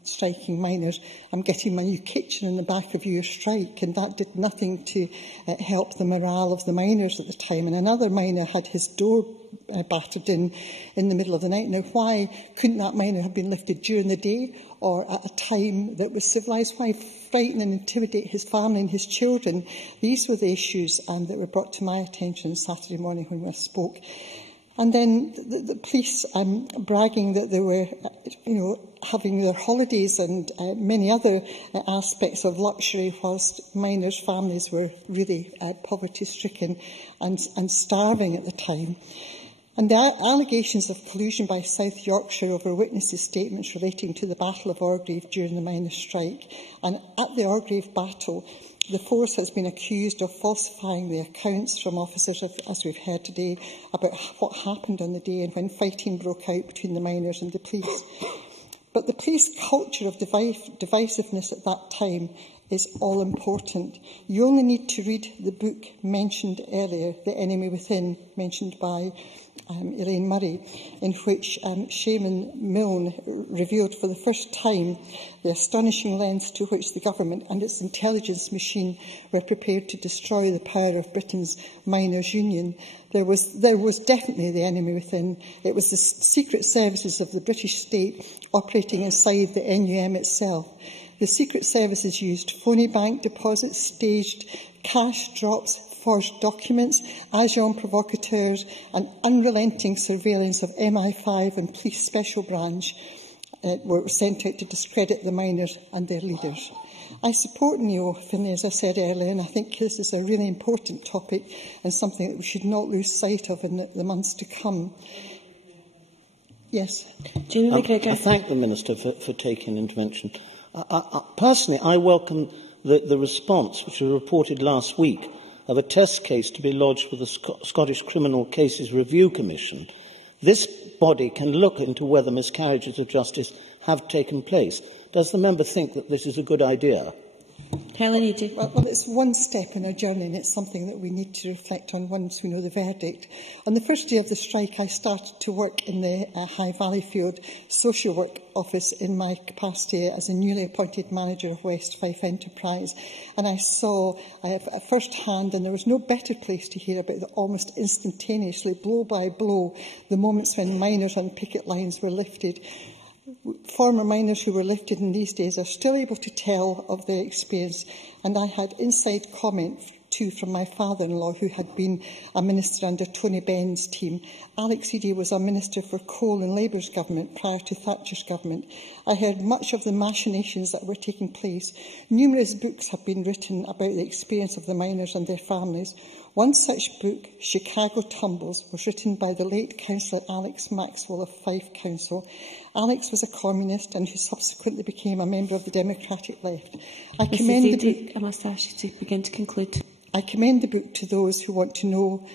striking miners, "I'm getting my new kitchen in the back of your strike." And that did nothing to help the morale of the miners at the time. And another miner had his door battered in the middle of the night. Now, why couldn't that miner have been lifted during the day or at a time that was civilised? Why frighten and intimidate his family and his children? These were the issues that were brought to my attention Saturday morning when I spoke. And then the police bragging that they were, having their holidays and many other aspects of luxury, whilst miners' families were really poverty-stricken and starving at the time. And the allegations of collusion by South Yorkshire over witnesses' statements relating to the Battle of Orgreave during the miners' strike. And at the Orgreave battle, the force has been accused of falsifying the accounts from officers, as we've heard today, about what happened on the day and when fighting broke out between the miners and the police. But the police culture of divisiveness at that time is all important. You only need to read the book mentioned earlier, The Enemy Within, mentioned by Elaine Murray, in which Shaman Milne revealed for the first time the astonishing lengths to which the government and its intelligence machine were prepared to destroy the power of Britain's miners' union. There was definitely the enemy within. It was the secret services of the British state operating inside the NUM itself. The secret services used phony bank deposits, staged cash drops, forged documents, agents provocateurs and unrelenting surveillance of MI5 and police special branch were sent out to discredit the miners and their leaders. I support Neil Findlay, as I said earlier, and I think this is a really important topic and something that we should not lose sight of in the months to come. Yes. I thank the Minister for taking intervention. Personally, I welcome the response, which was reported last week, of a test case to be lodged with the Scottish Criminal Cases Review Commission. This body can look into whether miscarriages of justice have taken place. Does the member think that this is a good idea? Helen Eadie. Well, it's one step in our journey, and it's something that we need to reflect on once we know the verdict. On the first day of the strike, I started to work in the High Valleyfield social work office in my capacity as a newly appointed manager of West Fife Enterprise. And I saw first hand, and there was no better place to hear about the almost instantaneously, blow by blow, the moments when miners on picket lines were lifted. Former miners who were lifted in these days are still able to tell of their experience, and I had inside comment too from my father-in-law, who had been a minister under Tony Benn's team. Alex Eadie was a minister for Coal and Labour's government prior to Thatcher's government. I heard much of the machinations that were taking place. Numerous books have been written about the experience of the miners and their families. One such book, Chicago Tumbles, was written by the late Councillor Alex Maxwell of Fife Council. Alex was a communist and who subsequently became a member of the Democratic Left. I must ask you to begin to conclude. I commend the book to those who want to know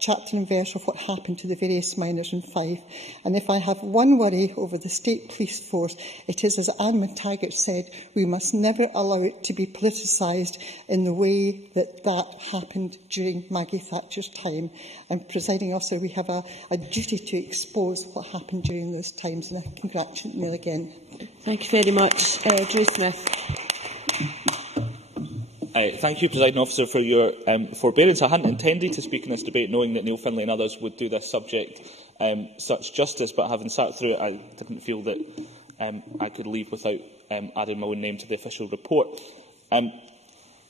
chapter and verse of what happened to the various miners in Fife. And if I have one worry over the state police force, it is, as Anne McTaggart said, we must never allow it to be politicised in the way that happened during Maggie Thatcher's time. And, Presiding Officer, we have a duty to expose what happened during those times. And I congratulate Neil again. Thank you very much. Drew Smith. Thank you, Presiding Officer, for your forbearance. I hadn't intended to speak in this debate, knowing that Neil Findlay and others would do this subject such justice, but having sat through it, I didn't feel that I could leave without adding my own name to the official report.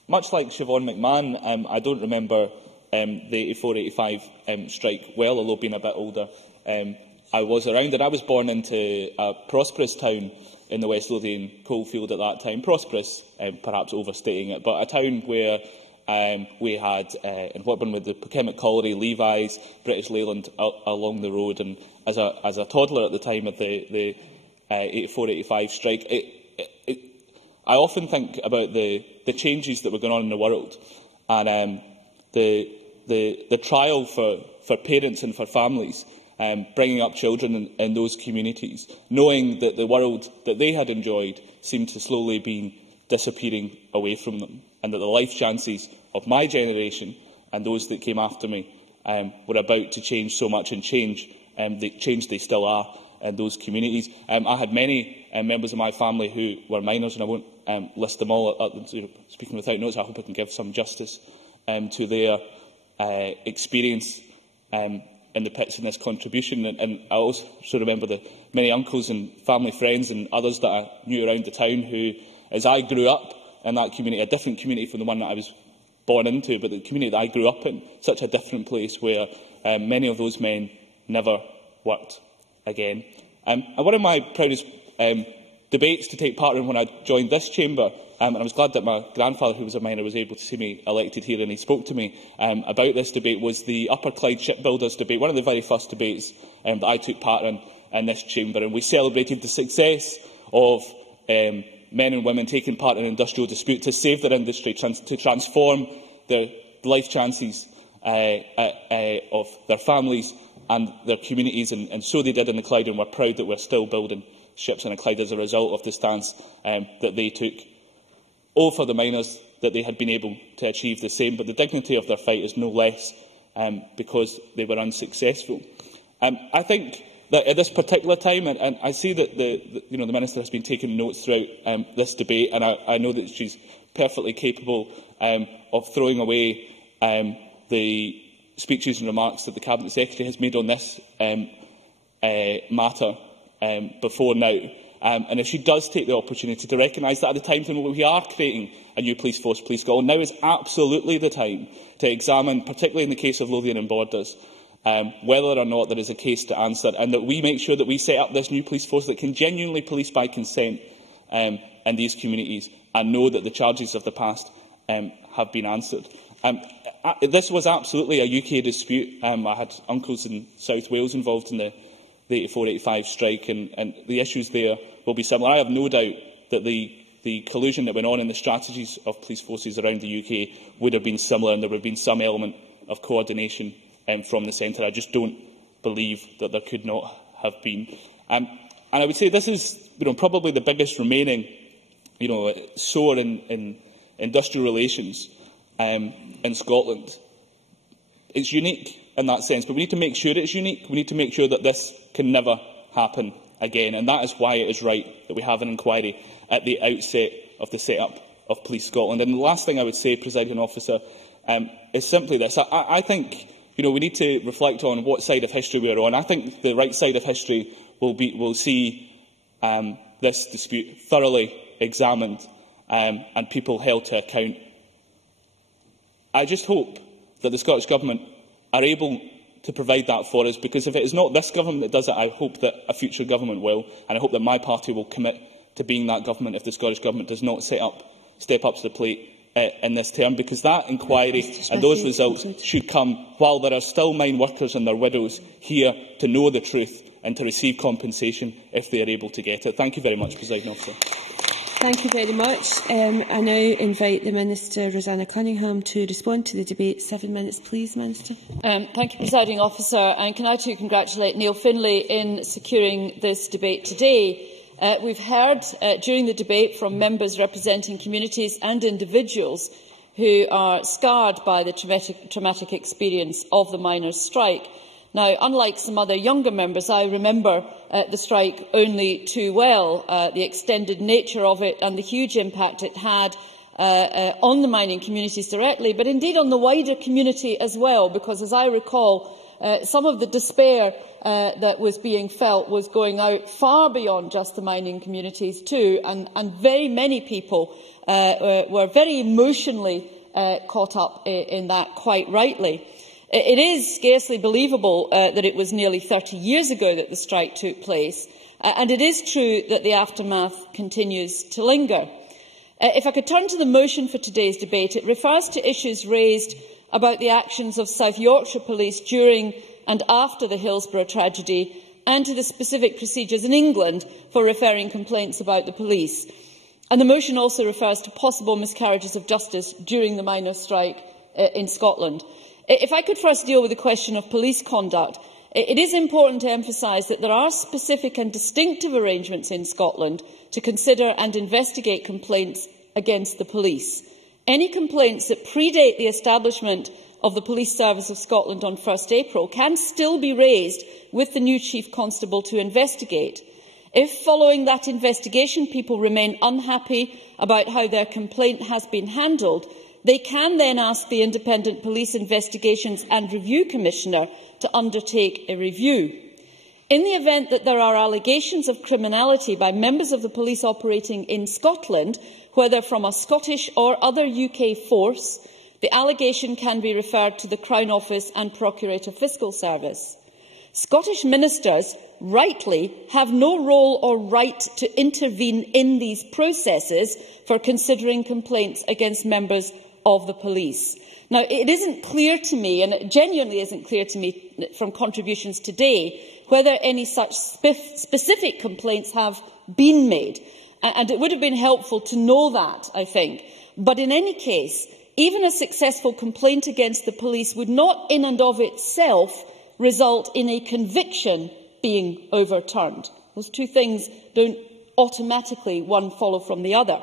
Much like Siobhan McMahon, I don't remember the 84-85 strike well, although being a bit older. I was around, and I was born into a prosperous town in the West Lothian coalfield at that time. Prosperous, perhaps overstating it, but a town where We had in Whitburn with the Chemic Colliery, Levi's, British Leyland along the road, and as a toddler at the time of the 84-85 strike, I often think about the changes that were going on in the world, and the trial for parents and for families, bringing up children in those communities, knowing that the world that they had enjoyed seemed to slowly be disappearing away from them, and that the life chances of my generation and those that came after me were about to change so much, and they still are in those communities. I had many members of my family who were minors, and I won't list them all. Speaking without notes, I hope I can give some justice to their experience in the pits in this contribution. And I also remember the many uncles and family friends and others that I knew around the town who, as I grew up in that community, a different community from the one that I was born into, but the community that I grew up in, such a different place where many of those men never worked again. And one of my proudest debates to take part in when I joined this chamber, and I was glad that my grandfather, who was a miner, was able to see me elected here, and he spoke to me about this debate, was the Upper Clyde Shipbuilders debate, one of the very first debates that I took part in this chamber. And we celebrated the success of men and women taking part in an industrial dispute to save their industry, to transform the life chances of their families and their communities, and so they did in the Clyde, and we're proud that we're still building ships in the Clyde as a result of the stance that they took. All for the miners, that they had been able to achieve the same, but the dignity of their fight is no less because they were unsuccessful. I think that at this particular time, and I see that the Minister has been taking notes throughout this debate, and I know that she's perfectly capable of throwing away the speeches and remarks that the Cabinet Secretary has made on this matter before now. And if she does take the opportunity to recognise that at the time when we are creating a new police force, Police Scotland, now is absolutely the time to examine, particularly in the case of Lothian and Borders, whether or not there is a case to answer, and that we make sure that we set up this new police force that can genuinely police by consent in these communities, and know that the charges of the past have been answered. This was absolutely a UK dispute. I had uncles in South Wales involved in the 84-85 strike, and the issues there will be similar. I have no doubt that the collusion that went on in the strategies of police forces around the UK would have been similar, and there would have been some element of coordination from the centre. I just don't believe that there could not have been. And I would say this is probably the biggest remaining sore in industrial relations in Scotland. It's unique in that sense, but we need to make sure it's unique. We need to make sure that this can never happen again, and that is why it is right that we have an inquiry at the outset of the set-up of Police Scotland. And the last thing I would say, Presiding Officer, is simply this. I think we need to reflect on what side of history we are on. I think the right side of history will see this dispute thoroughly examined and people held to account. I just hope that the Scottish Government are able to provide that for us, because if it is not this government that does it, I hope that a future government will, and I hope that my party will commit to being that government if the Scottish Government does not step up to the plate in this term, because that inquiry and those results should come while there are still mine workers and their widows here to know the truth and to receive compensation if they are able to get it. Thank you very much, Presiding Officer. Thank you very much. I now invite the Minister, Rosanna Cunningham, to respond to the debate. 7 minutes, please, Minister. Thank you, Presiding Officer. And can I too congratulate Neil Findlay in securing this debate today. We've heard during the debate from members representing communities and individuals who are scarred by the traumatic experience of the miners' strike. Now, unlike some other younger members, I remember the strike only too well, the extended nature of it and the huge impact it had on the mining communities directly, but indeed on the wider community as well, because, as I recall, some of the despair that was being felt was going out far beyond just the mining communities too, and very many people were very emotionally caught up in that, quite rightly. It is scarcely believable that it was nearly 30 years ago that the strike took place, and it is true that the aftermath continues to linger. If I could turn to the motion for today's debate, it refers to issues raised about the actions of South Yorkshire Police during and after the Hillsborough tragedy, and to the specific procedures in England for referring complaints about the police. And the motion also refers to possible miscarriages of justice during the miners' strike in Scotland. If I could first deal with the question of police conduct, it is important to emphasise that there are specific and distinctive arrangements in Scotland to consider and investigate complaints against the police. Any complaints that predate the establishment of the Police Service of Scotland on 1 April can still be raised with the new Chief Constable to investigate. If, following that investigation, people remain unhappy about how their complaint has been handled, they can then ask the Independent Police Investigations and Review Commissioner to undertake a review. In the event that there are allegations of criminality by members of the police operating in Scotland, whether from a Scottish or other UK force, the allegation can be referred to the Crown Office and Procurator Fiscal Service. Scottish ministers, rightly, have no role or right to intervene in these processes for considering complaints against members of the police. Now, it isn't clear to me, and it genuinely isn't clear to me from contributions today, whether any such specific complaints have been made. And it would have been helpful to know that, I think. But in any case, even a successful complaint against the police would not in and of itself result in a conviction being overturned. Those two things don't automatically one follow from the other.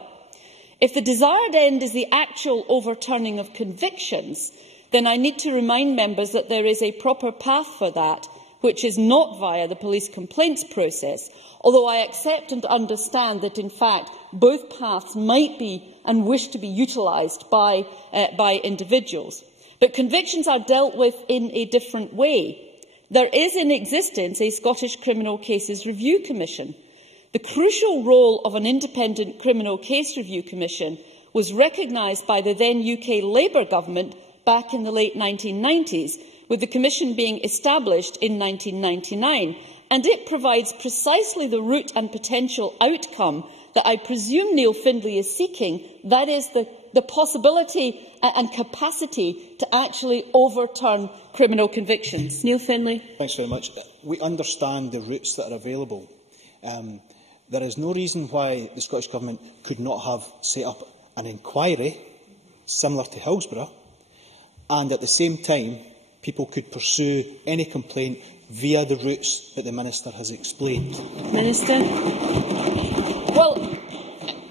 If the desired end is the actual overturning of convictions, then I need to remind members that there is a proper path for that, which is not via the police complaints process, although I accept and understand that, in fact, both paths might be and wish to be utilised by individuals. But convictions are dealt with in a different way. There is in existence a Scottish Criminal Cases Review Commission. The crucial role of an independent Criminal Case Review Commission was recognised by the then UK Labour government back in the late 1990s, with the Commission being established in 1999, and it provides precisely the route and potential outcome that I presume Neil Findlay is seeking, that is the possibility and capacity to actually overturn criminal convictions. Neil Findlay. Thanks very much. We understand the routes that are available. There is no reason why the Scottish Government could not have set up an inquiry similar to Hillsborough, and at the same time people could pursue any complaint via the routes that the Minister has explained. Minister? Well,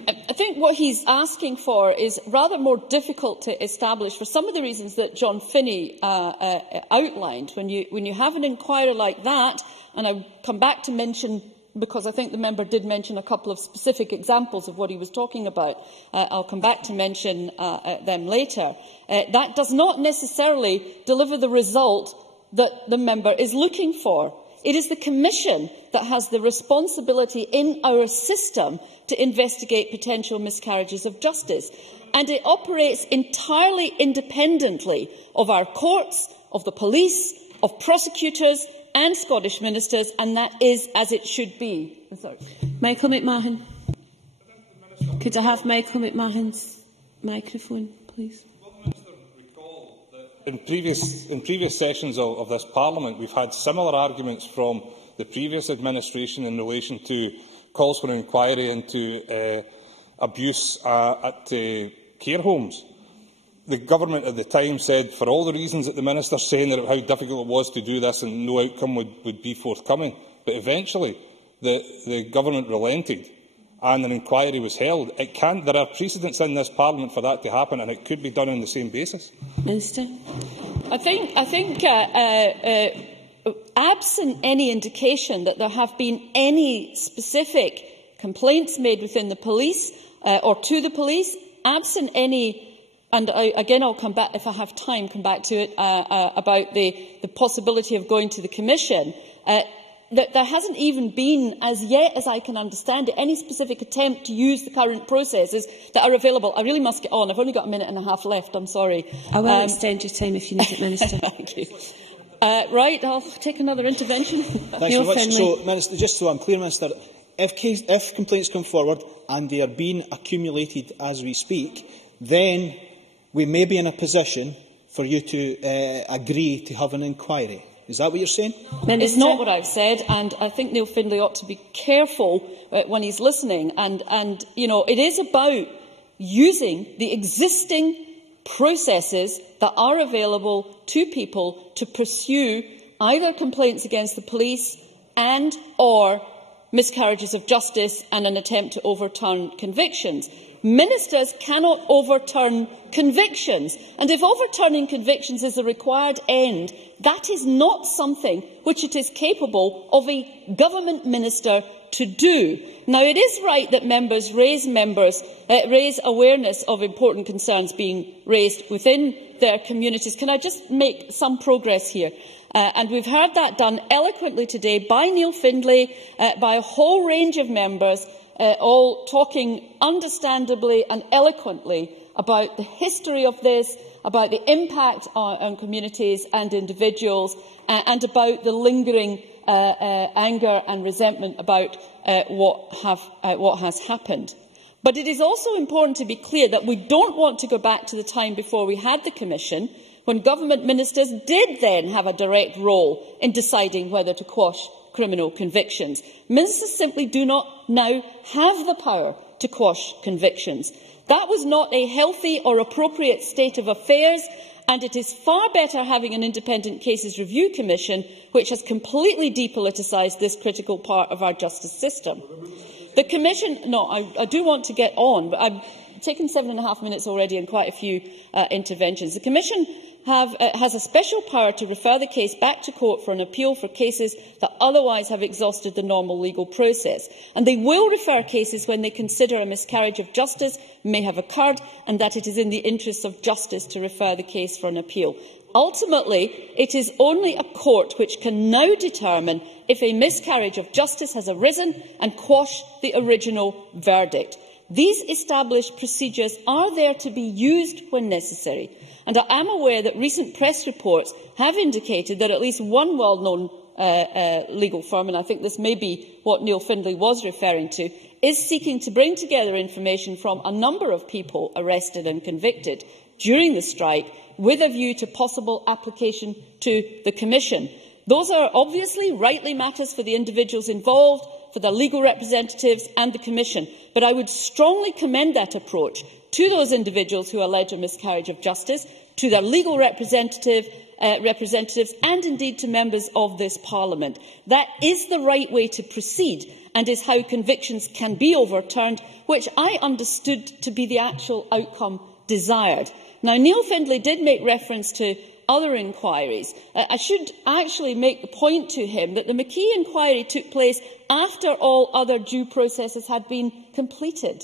I think what he's asking for is rather more difficult to establish for some of the reasons that John Finney outlined. When you have an inquiry like that, and I'll come back to mention, because I think the member did mention a couple of specific examples of what he was talking about. I'll come back to mention them later. That does not necessarily deliver the result that the member is looking for. It is the Commission that has the responsibility in our system to investigate potential miscarriages of justice. And it operates entirely independently of our courts, of the police, of prosecutors and Scottish ministers, and that is as it should be. Michael McMahon. Could I have Michael McMahon's microphone, please? In previous sessions of this Parliament, we've had similar arguments from the previous administration in relation to calls for an inquiry into abuse at care homes. The government at the time said, for all the reasons that the Minister is saying, that how difficult it was to do this and no outcome would be forthcoming. But eventually, the government relented and an inquiry was held. There are precedents in this Parliament for that to happen, and it could be done on the same basis. Minister? I think absent any indication that there have been any specific complaints made within the police or to the police, absent any. And again, I'll come back, if I have time, come back to it, about the possibility of going to the Commission. That there hasn't even been, as yet as I can understand it, any specific attempt to use the current processes that are available. I really must get on. I've only got a minute and a half left. I'm sorry. I will extend your time if you need it, Minister. Thank you. Right, I'll take another intervention. Thanks very much. So, Minister, just so I'm clear, Minister, if complaints come forward and they are being accumulated as we speak, then we may be in a position for you to agree to have an inquiry. Is that what you're saying? It's not what I've said, and I think Neil Findlay ought to be careful when he's listening. And you know, it is about using the existing processes that are available to people to pursue either complaints against the police and or miscarriages of justice and an attempt to overturn convictions. Ministers cannot overturn convictions, and if overturning convictions is the required end, that is not something which it is capable of a government minister to do. Now, it is right that members raise awareness of important concerns being raised within their communities. Can I just make some progress here? And we've heard that done eloquently today by Neil Findlay, by a whole range of members, all talking understandably and eloquently about the history of this, about the impact on communities and individuals, and about the lingering anger and resentment about what has happened. But it is also important to be clear that we don't want to go back to the time before we had the Commission, when government ministers did then have a direct role in deciding whether to quash criminal convictions. Ministers simply do not now have the power to quash convictions. That was not a healthy or appropriate state of affairs, and it is far better having an independent Cases Review Commission which has completely depoliticised this critical part of our justice system. The Commission... No, I do want to get on, but I've taken 7.5 minutes already and quite a few interventions. The Commission has a special power to refer the case back to court for an appeal for cases that otherwise have exhausted the normal legal process. And they will refer cases when they consider a miscarriage of justice may have occurred and that it is in the interests of justice to refer the case for an appeal. Ultimately, it is only a court which can now determine if a miscarriage of justice has arisen and quash the original verdict. These established procedures are there to be used when necessary, and I am aware that recent press reports have indicated that at least one well-known legal firm, and I think this may be what Neil Findlay was referring to, is seeking to bring together information from a number of people arrested and convicted during the strike with a view to possible application to the Commission. Those are obviously rightly matters for the individuals involved, for their legal representatives and the Commission, but I would strongly commend that approach to those individuals who allege a miscarriage of justice, to their legal representatives and indeed to members of this Parliament. That is the right way to proceed and is how convictions can be overturned, which I understood to be the actual outcome desired. Now, Neil Findlay did make reference to other inquiries. I should actually make the point to him that the McKee inquiry took place after all other due processes had been completed.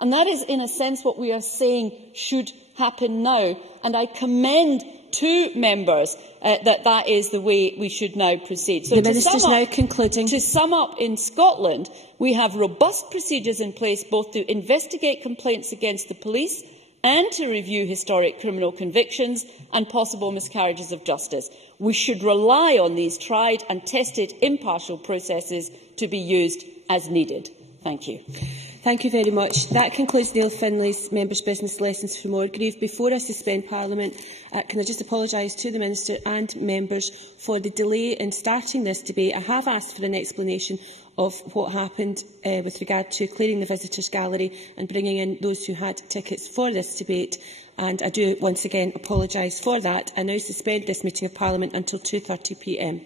And that is, in a sense, what we are saying should happen now. And I commend to members that is the way we should now proceed. So to sum up, in Scotland, we have robust procedures in place both to investigate complaints against the police and to review historic criminal convictions and possible miscarriages of justice. We should rely on these tried and tested impartial processes to be used as needed. Thank you. Thank you very much. That concludes Neil Findlay's Members' Business Lessons from Orgreave. Before I suspend Parliament, can I just apologise to the Minister and members for the delay in starting this debate. I have asked for an explanation of what happened with regard to clearing the visitors' gallery and bringing in those who had tickets for this debate, and I do once again apologise for that. I now suspend this meeting of Parliament until 2:30 p.m.